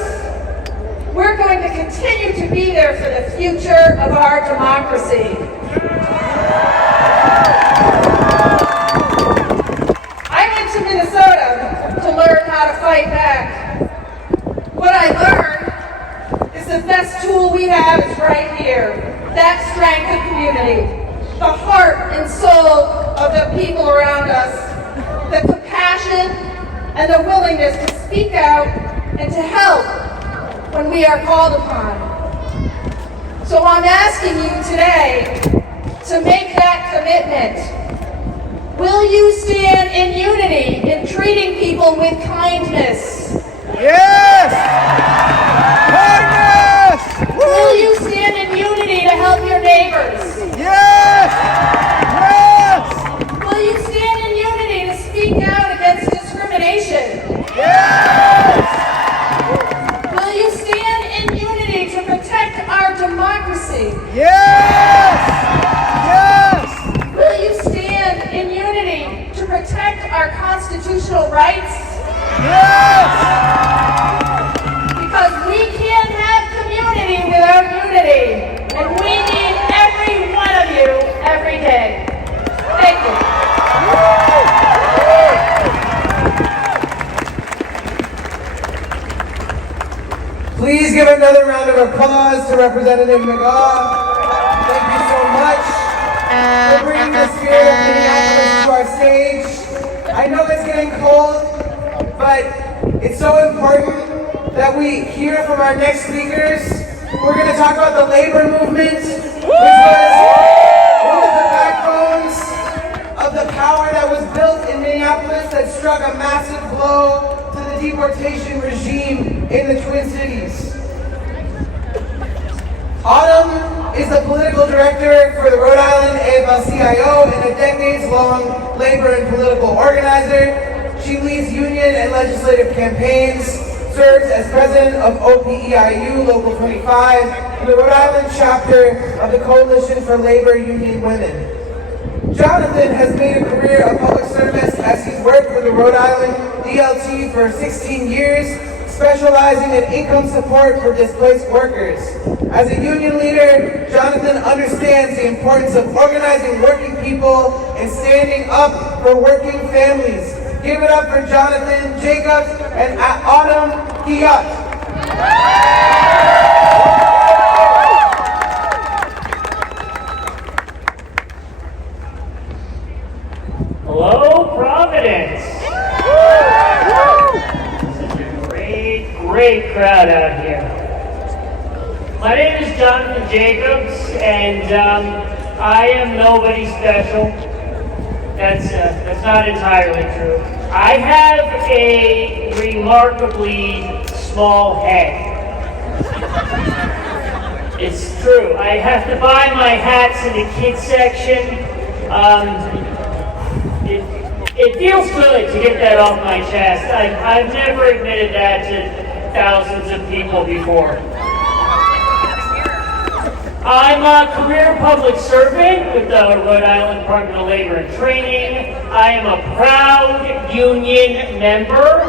We're going to continue to be there for the future of our democracy. I went to Minnesota to learn how to fight back. What I learned is the best tool we have is right here. That strength of community. The heart and soul of the people around us. The compassion and the willingness to speak out and to help when we are called upon. So I'm asking you today to make that commitment. Will you stand in unity in treating people with kindness? Yes! Kindness! Will you stand in unity to help your neighbors? Yes! Yes! Will you stand in unity to speak out against discrimination? Yes! Will you stand in unity to protect our democracy? Yes! Yes! Will you stand in unity to protect our constitutional rights? Yes! Because we can't have community without unity, and we need every one of you every day. Thank you. Please give another round of applause to Representative McGaugh. Thank you so much for bringing the spirit of Minneapolis to our stage. I know it's getting cold, but it's so important that we hear from our next speakers. We're going to talk about the labor movement, which was one of the backbones of the power that was built in Minneapolis that struck a massive blow to the deportation regime in the Twin Cities. Autumn is the political director for the Rhode Island AFL-CIO and a decades-long labor and political organizer. She leads union and legislative campaigns, serves as president of OPEIU Local 25 and the Rhode Island chapter of the Coalition for Labor Union Women. Jonathan has made a career of public service as he's worked for the Rhode Island DLT for 16 years, specializing in income support for displaced workers. As a union leader, Jonathan understands the importance of organizing working people and standing up for working families. Give it up for Jonathan Jacobs and Autumn Kiat. Hello, Providence. great crowd out here. My name is Jonathan Jacobs, and I am nobody special. That's not entirely true. I have a remarkably small head. It's true. I have to buy my hats in the kids section. It feels good to get that off my chest. I've never admitted that to thousands of people before. I'm a career public servant with the Rhode Island Department of Labor and Training. I am a proud union member.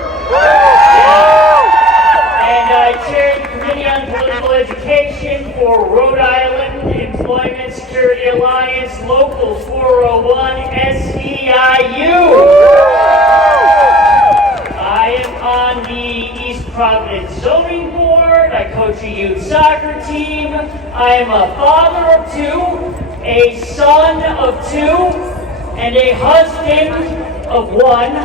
And I chair the Committee on Political Education for Rhode Island Employment Security Alliance Local 401 SEIU. I am on the East Providence Zoning Board. I coach a youth soccer team. I am a father of two, a son of two, and a husband of one.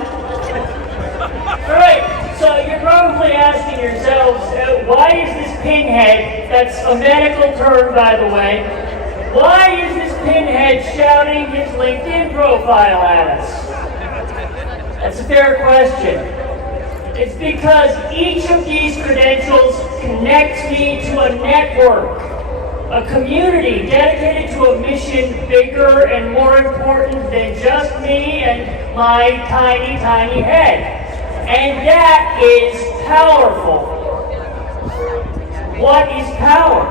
All right. So you're probably asking yourselves, why is this pinhead, that's a medical term by the way, why is this pinhead shouting his LinkedIn profile at us? That's a fair question. It's because each of these credentials connects me to a network, a community dedicated to a mission bigger and more important than just me and my tiny, tiny head. And that is powerful. What is power?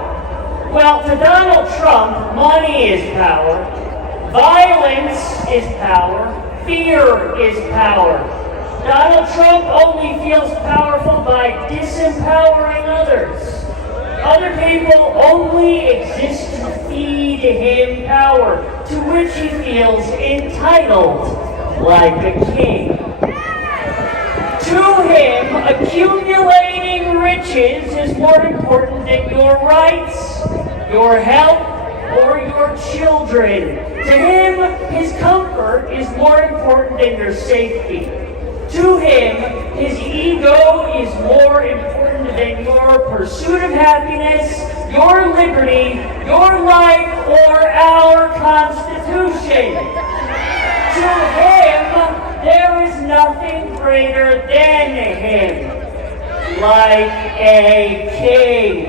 Well, to Donald Trump, money is power, violence is power, fear is power. Donald Trump only feels powerful by disempowering others. Other people only exist to feed him power, to which he feels entitled, like a king. To him, accumulating riches is more important than your rights, your health, or your children. To him, his comfort is more important than your safety. To him, his ego is more important than your pursuit of happiness, your liberty, your life, or our Constitution. To him, there is nothing greater than him, like a king.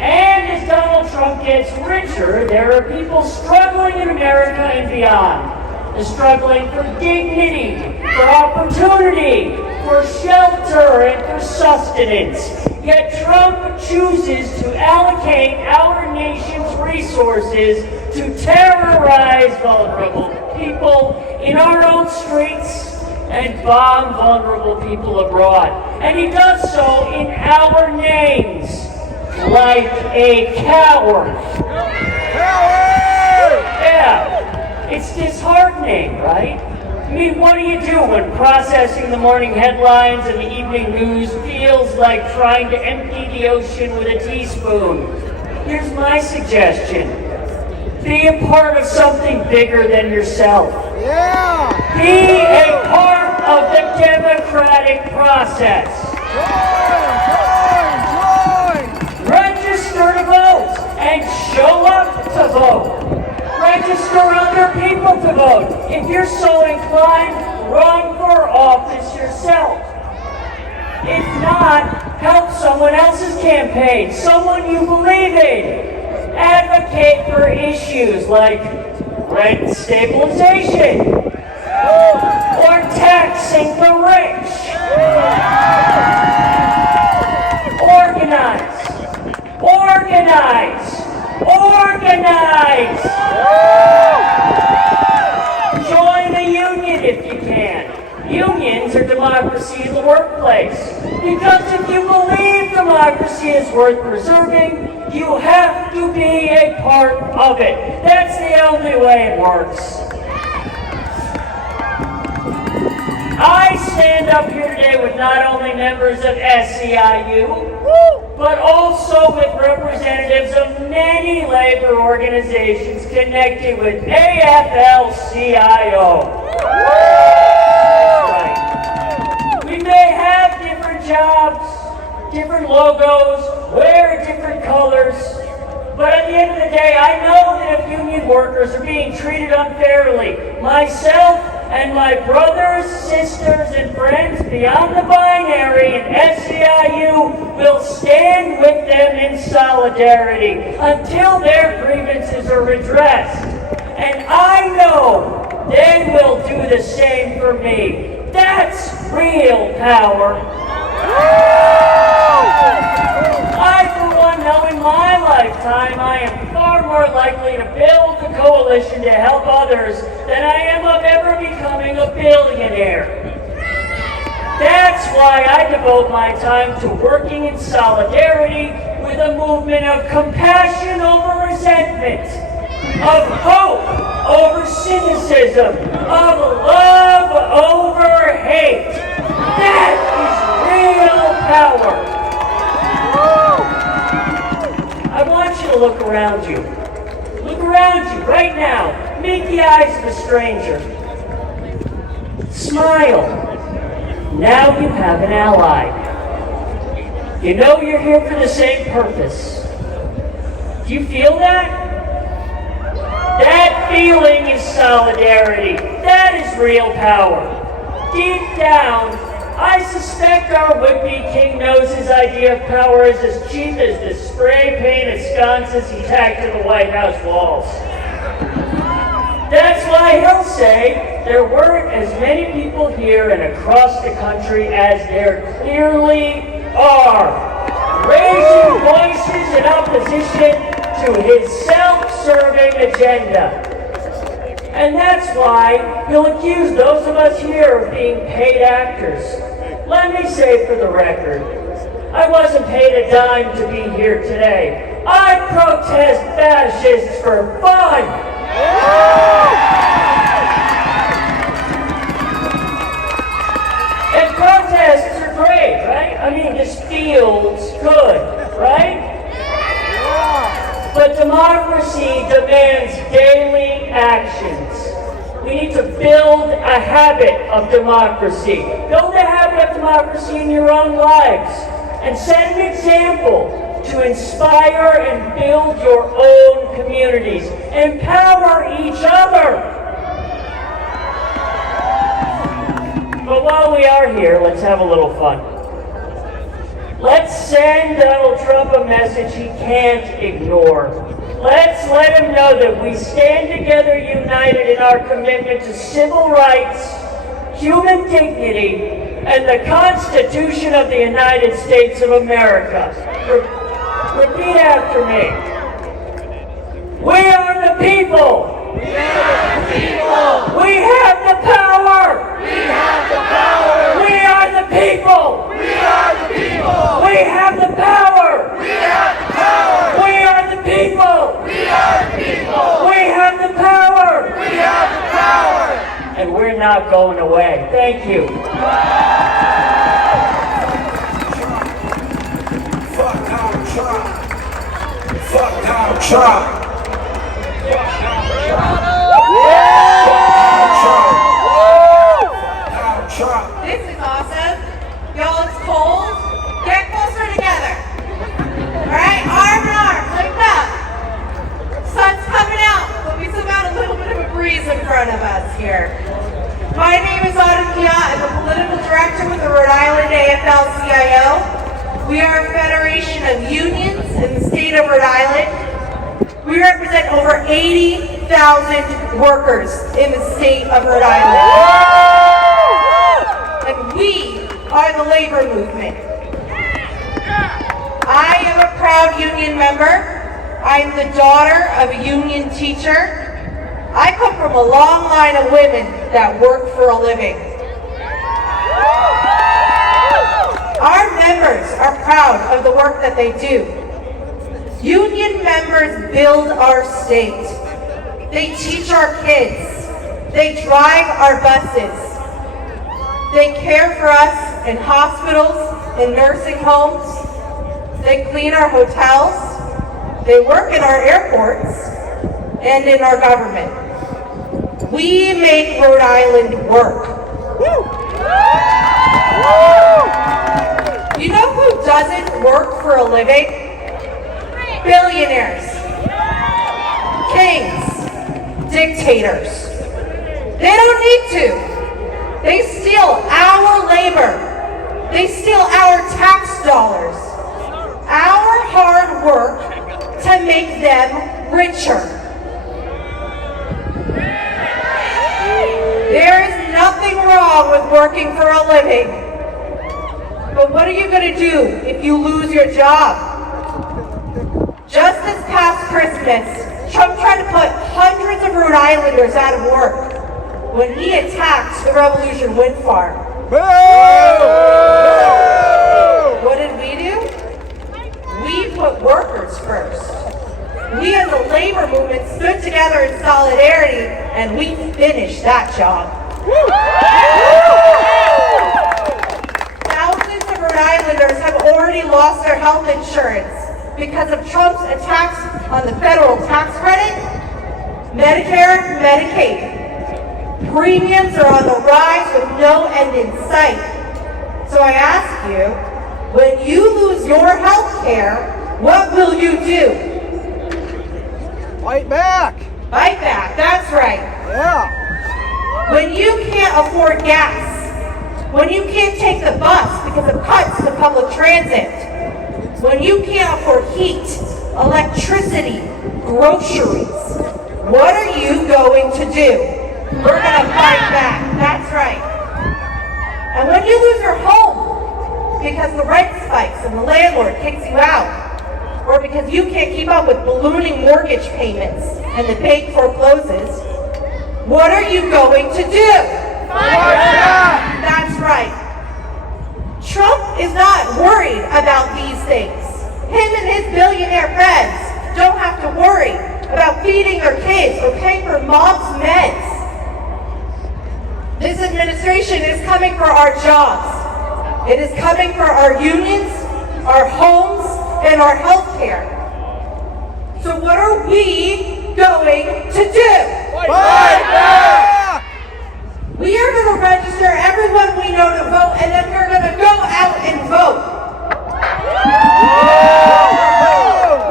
And as Donald Trump gets richer, there are people struggling in America and beyond. They're struggling for dignity, for opportunity, for shelter, and for sustenance. Yet Trump chooses to allocate our nation's resources to terrorize vulnerable people in our own streets and bomb vulnerable people abroad. And he does so in our names, like a coward. Yeah, it's disheartening, right? I mean, what do you do when processing the morning headlines and the evening news feels like trying to empty the ocean with a teaspoon? Here's my suggestion. Be a part of something bigger than yourself. Yeah! Be a part of the democratic process. Join! Register to vote and show up to vote. Register other people to vote. If you're so inclined, run for office yourself. If not, help someone else's campaign, someone you believe in. Advocate for issues like rent stabilization or taxing the rich. Organize. Organize. Organize. Join a union if you can. Unions are democracy in the workplace. Because if you believe democracy is worth preserving, you have to be a part of it. That's the only way it works. I stand up here today with not only members of SEIU, but also with representatives of many labor organizations connected with AFL-CIO. That's right. We may different logos, wear different colors. But at the end of the day, I know that if union workers are being treated unfairly, myself and my brothers, sisters, and friends beyond the binary in SEIU will stand with them in solidarity until their grievances are redressed. And I know they will do the same for me. That's real power. I, for one, know in my lifetime I am far more likely to build a coalition to help others than I am of ever becoming a billionaire. That's why I devote my time to working in solidarity with a movement of compassion over resentment, of hope over cynicism, of love over hate. That is real power. I want you to look around you. Look around you right now. Meet the eyes of a stranger. Smile. Now you have an ally. You know you're here for the same purpose. Do you feel that? That feeling is solidarity. That is real power. Deep down, I suspect our would-be king knows his idea of power is as cheap as the spray painted sconces he tacked to the White House walls. That's why he'll say there weren't as many people here and across the country as there clearly are, raising voices in opposition to his self-serving agenda. And that's why he'll accuse those of us here of being paid actors. Let me say for the record, I wasn't paid a dime to be here today. I protest fascists for fun! And protests are great, right? I mean, this feels good, right? But democracy demands daily actions. We need to build a habit of democracy. Build a habit of democracy in your own lives. And set an example to inspire and build your own communities. Empower each other. But while we are here, let's have a little fun. Let's send Donald Trump a message he can't ignore. Let's let him know that we stand together united in our commitment to civil rights, human dignity, and the Constitution of the United States of America. Repeat after me. We are the people. We are the people. We have the power. We have the power. We are the people. We are the people. We have the power. We have the power. We are the people. We are the people. We have the power. We have the power. And we're not going away. Thank you. Fuck Donald Trump. Fuck Donald Trump. This is awesome. Y'all, it's cold. Get closer together. Alright, arm in arm, lift up. Sun's coming out, but we still got a little bit of a breeze in front of us here. My name is Autumn Kia. I'm a political director with the Rhode Island AFL-CIO. We are a federation of unions in the state of Rhode Island. We represent over 80,000 workers in the state of Rhode Island. And we are the labor movement. I am a proud union member. I'm the daughter of a union teacher. I come from a long line of women that work for a living. Our members are proud of the work that they do. Union members build our state. They teach our kids. They drive our buses. They care for us in hospitals, in nursing homes. They clean our hotels. They work in our airports and in our government. We make Rhode Island work. You know who doesn't work for a living? Billionaires, kings, dictators. They don't need to. They steal our labor. They steal our tax dollars, our hard work to make them richer. There is nothing wrong with working for a living. But what are you going to do if you lose your job? Just this past Christmas, Trump tried to put hundreds of Rhode Islanders out of work when he attacked the Revolution Wind Farm. What did we do? We put workers first. We as a labor movement stood together in solidarity and we finished that job. Thousands of Rhode Islanders have already lost their health insurance because of Trump's attacks on the federal tax credit, Medicare, Medicaid. Premiums are on the rise with no end in sight. So I ask you, when you lose your health care, what will you do? Fight back! Fight back, that's right. Yeah. When you can't afford gas, when you can't take the bus because of cuts to public transit, when you can't afford heat, electricity, groceries, what are you going to do? We're going to fight back, that's right. And when you lose your home because the rent spikes and the landlord kicks you out, or because you can't keep up with ballooning mortgage payments and the bank forecloses, what are you going to do? Fight back! That's right. Trump is not worried about these things. Him and his billionaire friends don't have to worry about feeding their kids or paying for mom's meds. This administration is coming for our jobs. It is coming for our unions, our homes, and our health care. So what are we going to do? Fight back! We are going to register everyone we know to vote, and then we're going to go out and vote.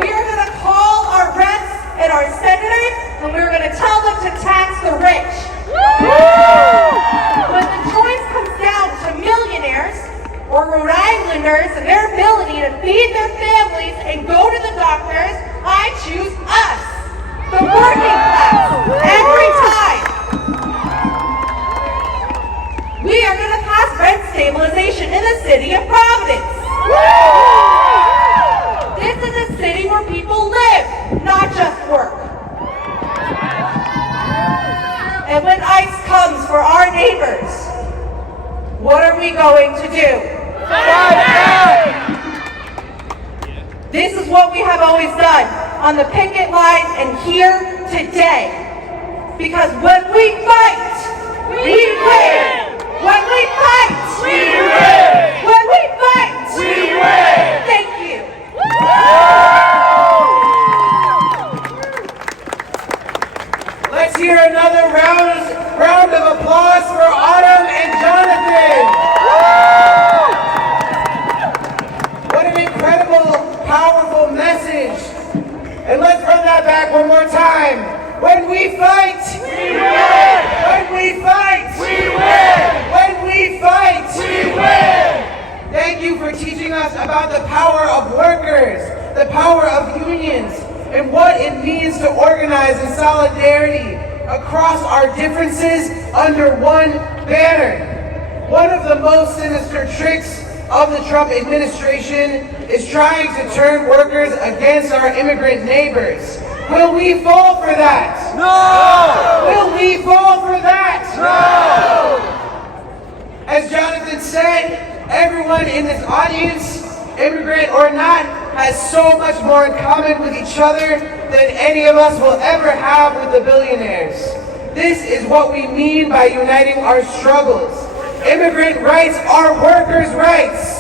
We are going to call our reps and our senators, and we're going to tell them to tax the rich. When the choice comes down to millionaires or Rhode Islanders and their ability to feed their families and go to the doctors, I choose us, the working class, every time. We are going to pass rent stabilization in the city of Providence. This is a city where people live, not just work. And when ICE comes for our neighbors, what are we going to do? Fight back! This is what we have always done on the picket line and here today. Because when we fight, we win! When we fight, we win! When we fight, we win! Thank you. Let's hear another round of applause for Autumn and Jonathan. What an incredible, powerful message. And let's run that back one more time. When we fight, we win! When we fight, we win! When we fight, we win! Thank you for teaching us about the power of workers, the power of unions, and what it means to organize in solidarity across our differences under one banner. One of the most sinister tricks of the Trump administration is trying to turn workers against our immigrant neighbors. Will we fall for that? No! Will we fall for that? No! As Jonathan said, everyone in this audience, immigrant or not, has so much more in common with each other than any of us will ever have with the billionaires. This is what we mean by uniting our struggles. Immigrant rights are workers' rights.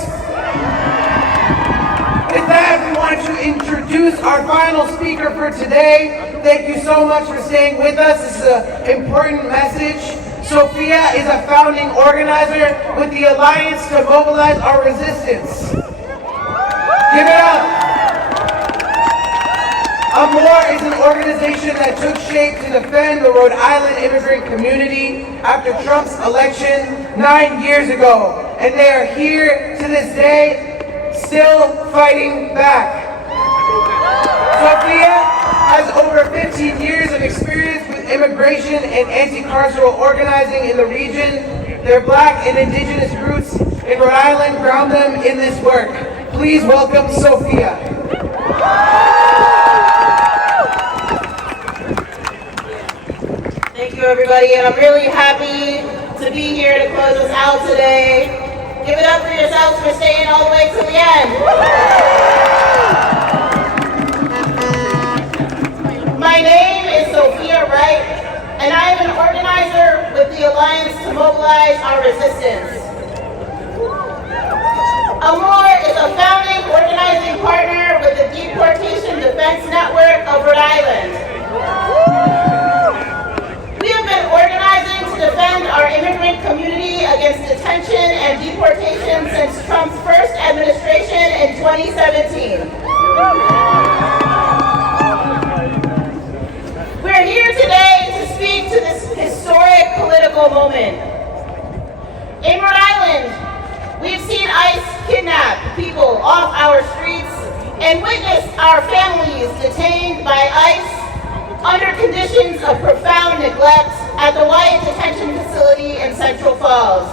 With that, we want to introduce our final speaker for today. Thank you so much for staying with us. This is an important message. Sophia is a founding organizer with the Alliance to Mobilize Our Resistance. Give it up! AMOR is an organization that took shape to defend the Rhode Island immigrant community after Trump's election 9 years ago. And they are here to this day, still fighting back. Sophia has over 15 years of experience with immigration and anti-carceral organizing in the region. Their Black and Indigenous roots in Rhode Island ground them in this work. Please welcome Sophia. Thank you, everybody, and I'm really happy to be here to close us out today. Give it up for yourselves for staying all the way to the end. My name is Sophia Wright, and I am an organizer with the Alliance to Mobilize Our Resistance. AMOR is a founding organizing partner with the Deportation Defense Network of Rhode Island. We have been organizing to defend our immigrant community against detention and deportation since Trump's first administration in 2017. We're here today to speak to this historic political moment. In Rhode Island, we've seen ICE kidnap people off our streets and witnessed our families detained by ICE under conditions of profound neglect at the Wyatt Detention Facility in Central Falls.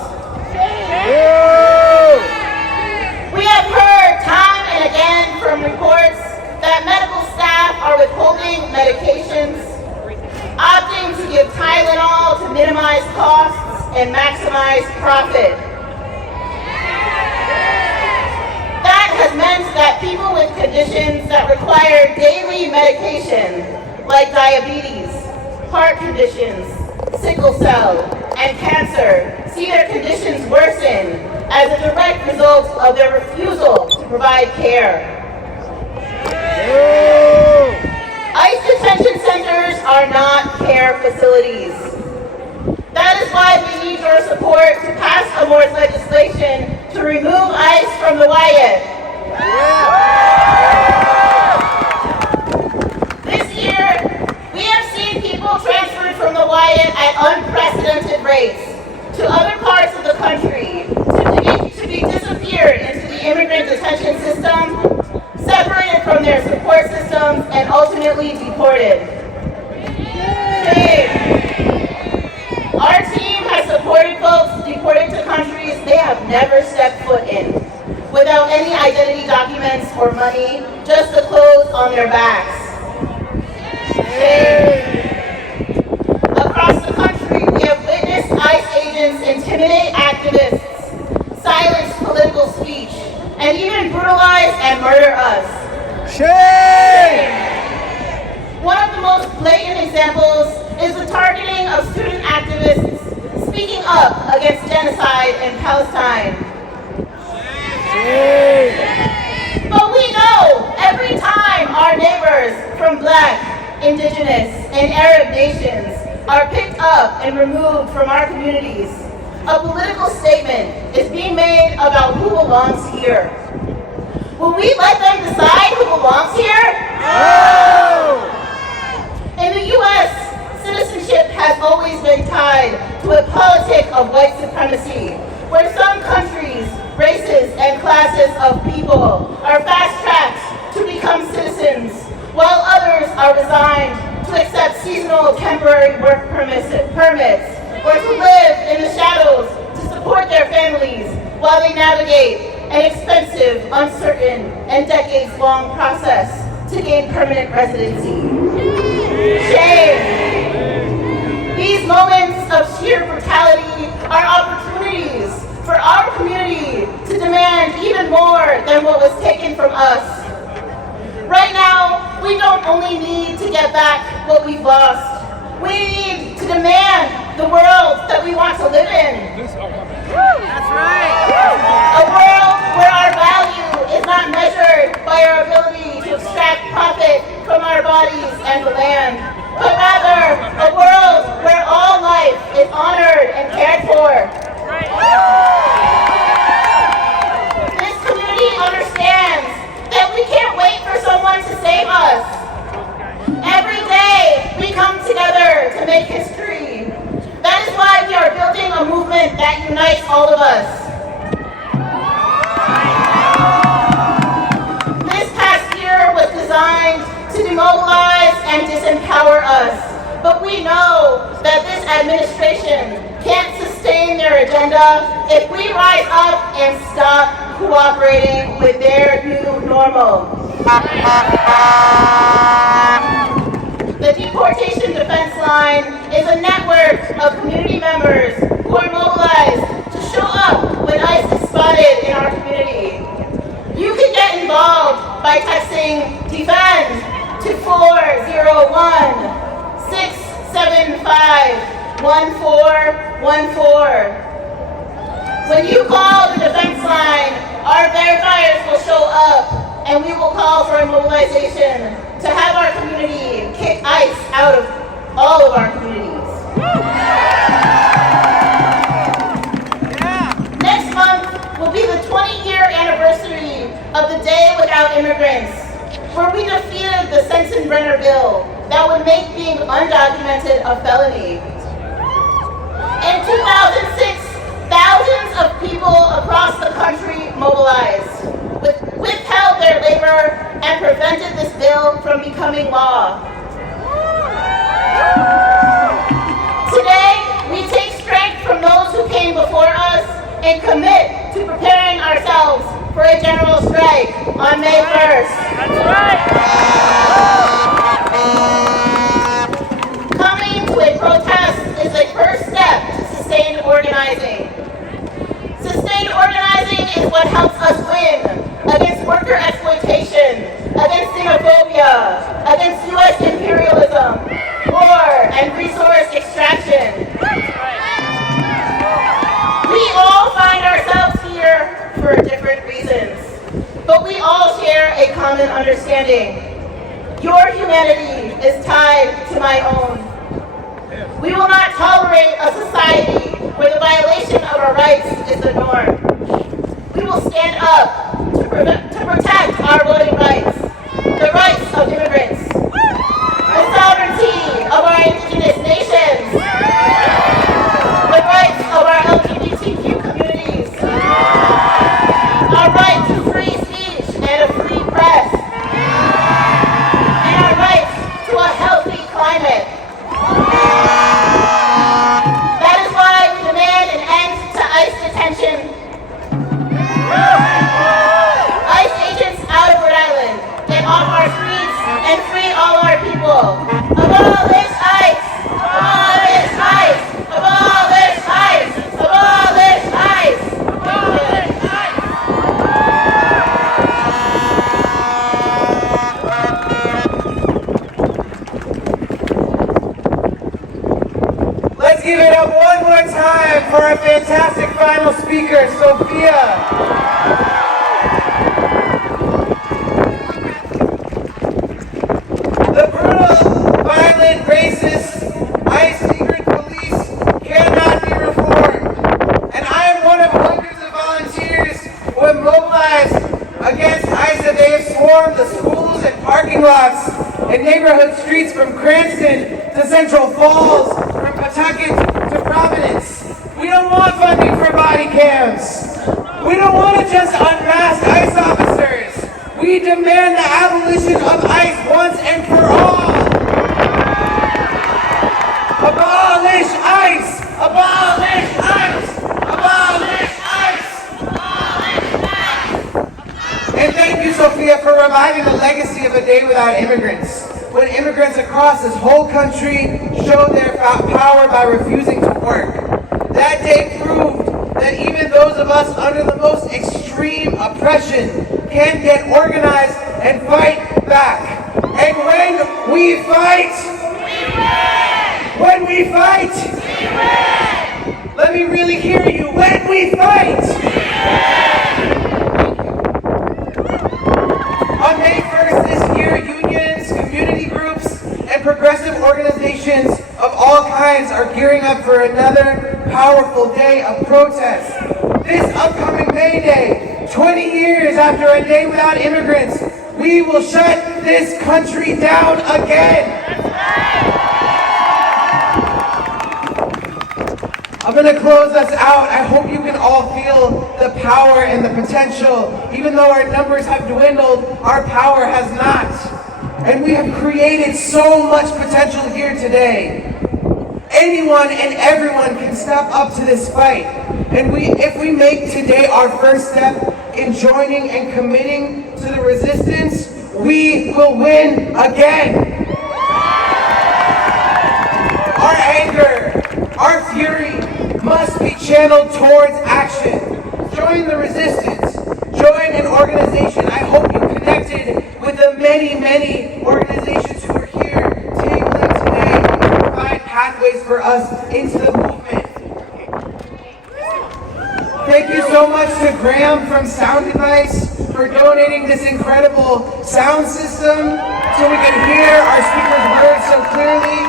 We have heard time and again from reports that medical staff are withholding medications, opting to give Tylenol to minimize costs and maximize profit. That has meant that people with conditions that require daily medication, like diabetes, heart conditions, sickle cell, and cancer, see their conditions worsen as a direct result of their refusal to provide care. ICE detention centers are not care facilities. That is why we need your support to pass AMOR's legislation to remove ICE from the Wyatt. This year, we have seen people transferred from the Wyatt at unprecedented rates to other parts of the country to be disappeared into the immigrant detention system, separated from their support systems, and ultimately deported. Shame. Our team has supported folks deported to countries they have never stepped foot in, without any identity documents or money, just the clothes on their backs. Shame. Across the country, we have witnessed ICE agents intimidate activists, silence political speech, and even brutalize and murder us. Shame! One of the most blatant examples is the targeting of student activists speaking up against genocide in Palestine. Shame! But we know every time our neighbors from Black, Indigenous, and Arab nations are picked up and removed from our communities, a political statement is being made about who belongs here. Will we let them decide who belongs here? No! In the U.S., citizenship has always been tied to a politic of white supremacy, where some countries, races, and classes of people are fast-tracked to become citizens, while others are resigned to accept seasonal temporary work permits or to live in the shadows to support their families while they navigate an expensive, uncertain, and decades-long process to gain permanent residency. Shame! These moments of sheer brutality are opportunities for our community to demand even more than what was taken from us. Right now, we don't only need to get back what we've lost. We need to demand the world that we want to live in. That's right. A world where our value is not measured by our ability to extract profit from our bodies and the land, but rather a world where all life is honored and cared for. This community understands that make history. That is why we are building a movement that unites all of us. This past year was designed to demobilize and disempower us. But we know that this administration can't sustain their agenda if we rise up and stop cooperating with their new normal. The Deportation Defense Line is a network of community members who are mobilized to show up when ICE is spotted in our community. You can get involved by texting DEFEND to 401-675-1414. When you call the defense line, our verifiers will show up and we will call for a mobilization to have our community kick ICE out of all of our communities. Next month will be the 20-year anniversary of the Day Without Immigrants, where we defeated the Sensenbrenner bill that would make being undocumented a felony. In 2006, thousands of people across the country mobilized, withheld their labor, and prevented this bill from becoming law. Today, we take strength from those who came before us and commit to preparing ourselves for a general strike on May 1st. That's right. Coming to a protest is a first step to sustained organizing. Sustained organizing is what helps us win against worker exploitation, against xenophobia, against U.S. imperialism, war, and resource extraction. We all find ourselves here for different reasons, but we all share a common understanding. Your humanity is tied to my own. We will not tolerate a society where the violation of our rights is the norm. We will stand up to protect our voting rights, the rights of immigrants, the sovereignty of our indigenous nations, the rights of our LGBTQ communities, our right to free speech and a free press, and our rights to a healthy climate. That is why we demand an end to ICE detention. ICE agents out of Rhode Island, get off our streets and free all our people. Abolish ICE! Abolish ICE! Abolish ICE! Abolish ICE! Abolish ICE! Let's give it up one more time for our fantastic final speaker, Sophia. The brutal, violent, racist, ICE secret police cannot be reformed. And I am one of hundreds of volunteers who have mobilized against ICE, and they have swarmed the schools and parking lots and neighborhood streets from Cranston to Central Falls, from Pawtucket to Providence. We don't want funding for body cams. We don't want to just unmask ICE officers. We demand the abolition of ICE once and for all. Abolish ICE! Abolish ICE! Abolish ICE! And thank you, Sophia, for reviving the legacy of a day without immigrants. When immigrants across this whole country showed their power by refusing to work. That day proved that even those of us under the most extreme oppression can get organized and fight back. And when we fight, when we fight, let me really hear you. When we fight, on May 1st this year, unions, community groups, and progressive organizations of all kinds are gearing up for another powerful day of protest. This upcoming May Day, 20 years after a day without immigrants, we will shut this country down again. I'm going to close us out. I hope you can all feel the power and the potential. Even though our numbers have dwindled, our power has not. And we have created so much potential here today. Anyone and everyone can step up to this fight. And if we make today our first step in joining and committing to the resistance, we will win again. Our anger, our fury must be channeled towards action. Join the resistance. Join an organization. I hope you connected with the many, many organizations who are here tabling today to provide pathways for us into the movement. Thank you so much to Graham from Sound Advice for donating this incredible sound system so we can hear our speakers' words so clearly.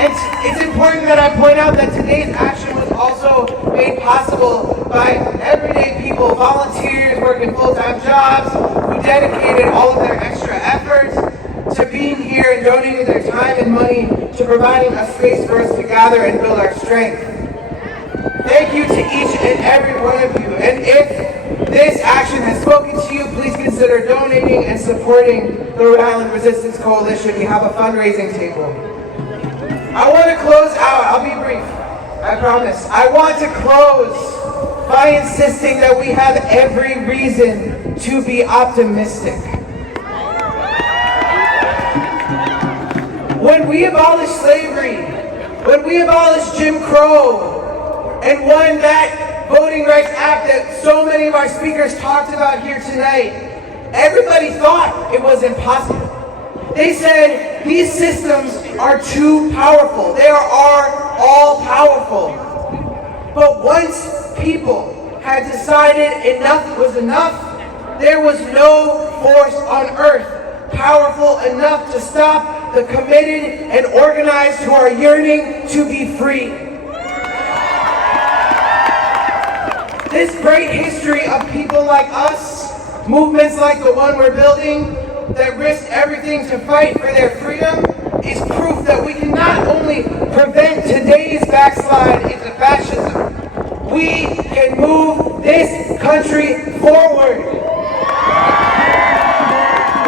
And it's important that I point out that today's action was also made possible by everyday people, volunteers working full-time jobs, who dedicated all of their extra efforts to being here and donating their time and money to providing a space for us to gather and build our strength. Thank you to each and every one of you. And if this action has spoken to you, please consider donating and supporting the Rhode Island Resistance Coalition. We have a fundraising table. I want to close out. I'll be brief. I promise. I want to close by insisting that we have every reason to be optimistic. When we abolished slavery, when we abolished Jim Crow, and won that Voting Rights Act that so many of our speakers talked about here tonight, everybody thought it was impossible. They said these systems are too powerful. They are all powerful. But once people had decided enough was enough, there was no force on earth powerful enough to stop the committed and organized who are yearning to be free. This great history of people like us, movements like the one we're building, that risked everything to fight for their freedom, is proof that we can not only prevent today's backslide into fascism, we can move this country forward.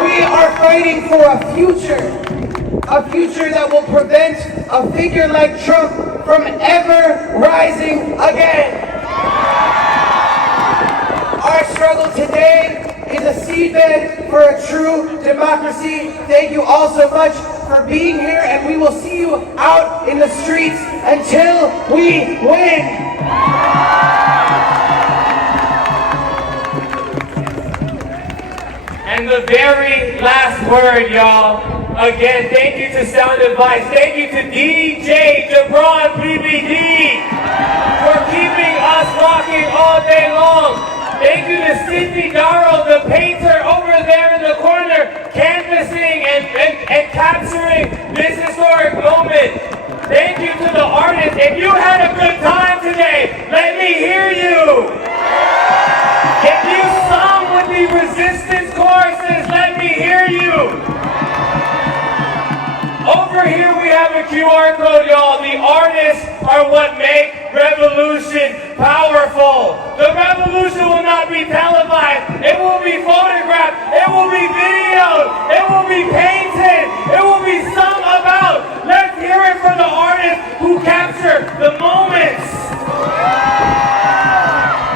We are fighting for a future that will prevent a figure like Trump from ever rising again. Our struggle today is a seedbed for a true democracy. Thank you all so much for being here, and we will see you out in the streets until we win. And the very last word, y'all. Again, thank you to Sound Advice. Thank you to DJ Kings PVD for keeping us rocking all day long. Thank you to Sidney Darrow, the painter over there in the corner, canvassing and capturing this historic moment. Thank you to the artists. If you had a good time today, let me hear you. If you sung with the resistance choruses, let me hear you. Over here we have a QR code, y'all. The artists are what make revolution powerful. The revolution will not be televised. It will be photographed. It will be videoed. It will be painted. It will be sung about. Let's hear it for the artists who capture the moments.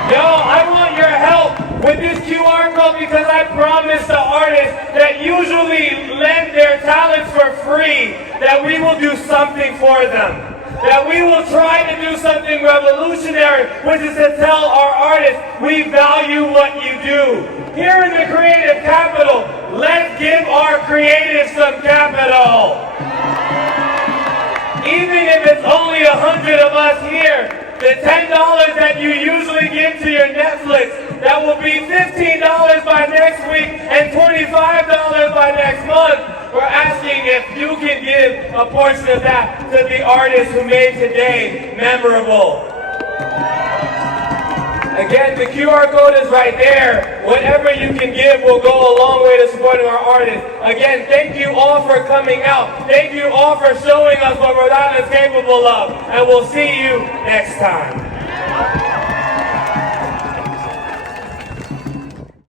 Yo, I want your help with this QR code because I promised the artists that usually lend their talents for free that we will do something for them. That we will try to do something revolutionary, which is to tell our artists, we value what you do. Here in the creative capital, let's give our creatives some capital. Even if it's only 100 of us here, the $10 that you usually give to your Netflix, that will be $15 by next week and $25 by next month. We're asking if you can give a portion of that to the artists who made today memorable. Again, the QR code is right there. Whatever you can give will go a long way to supporting our artists. Again, thank you all for coming out. Thank you all for showing us what Rhode Island is capable of. And we'll see you next time.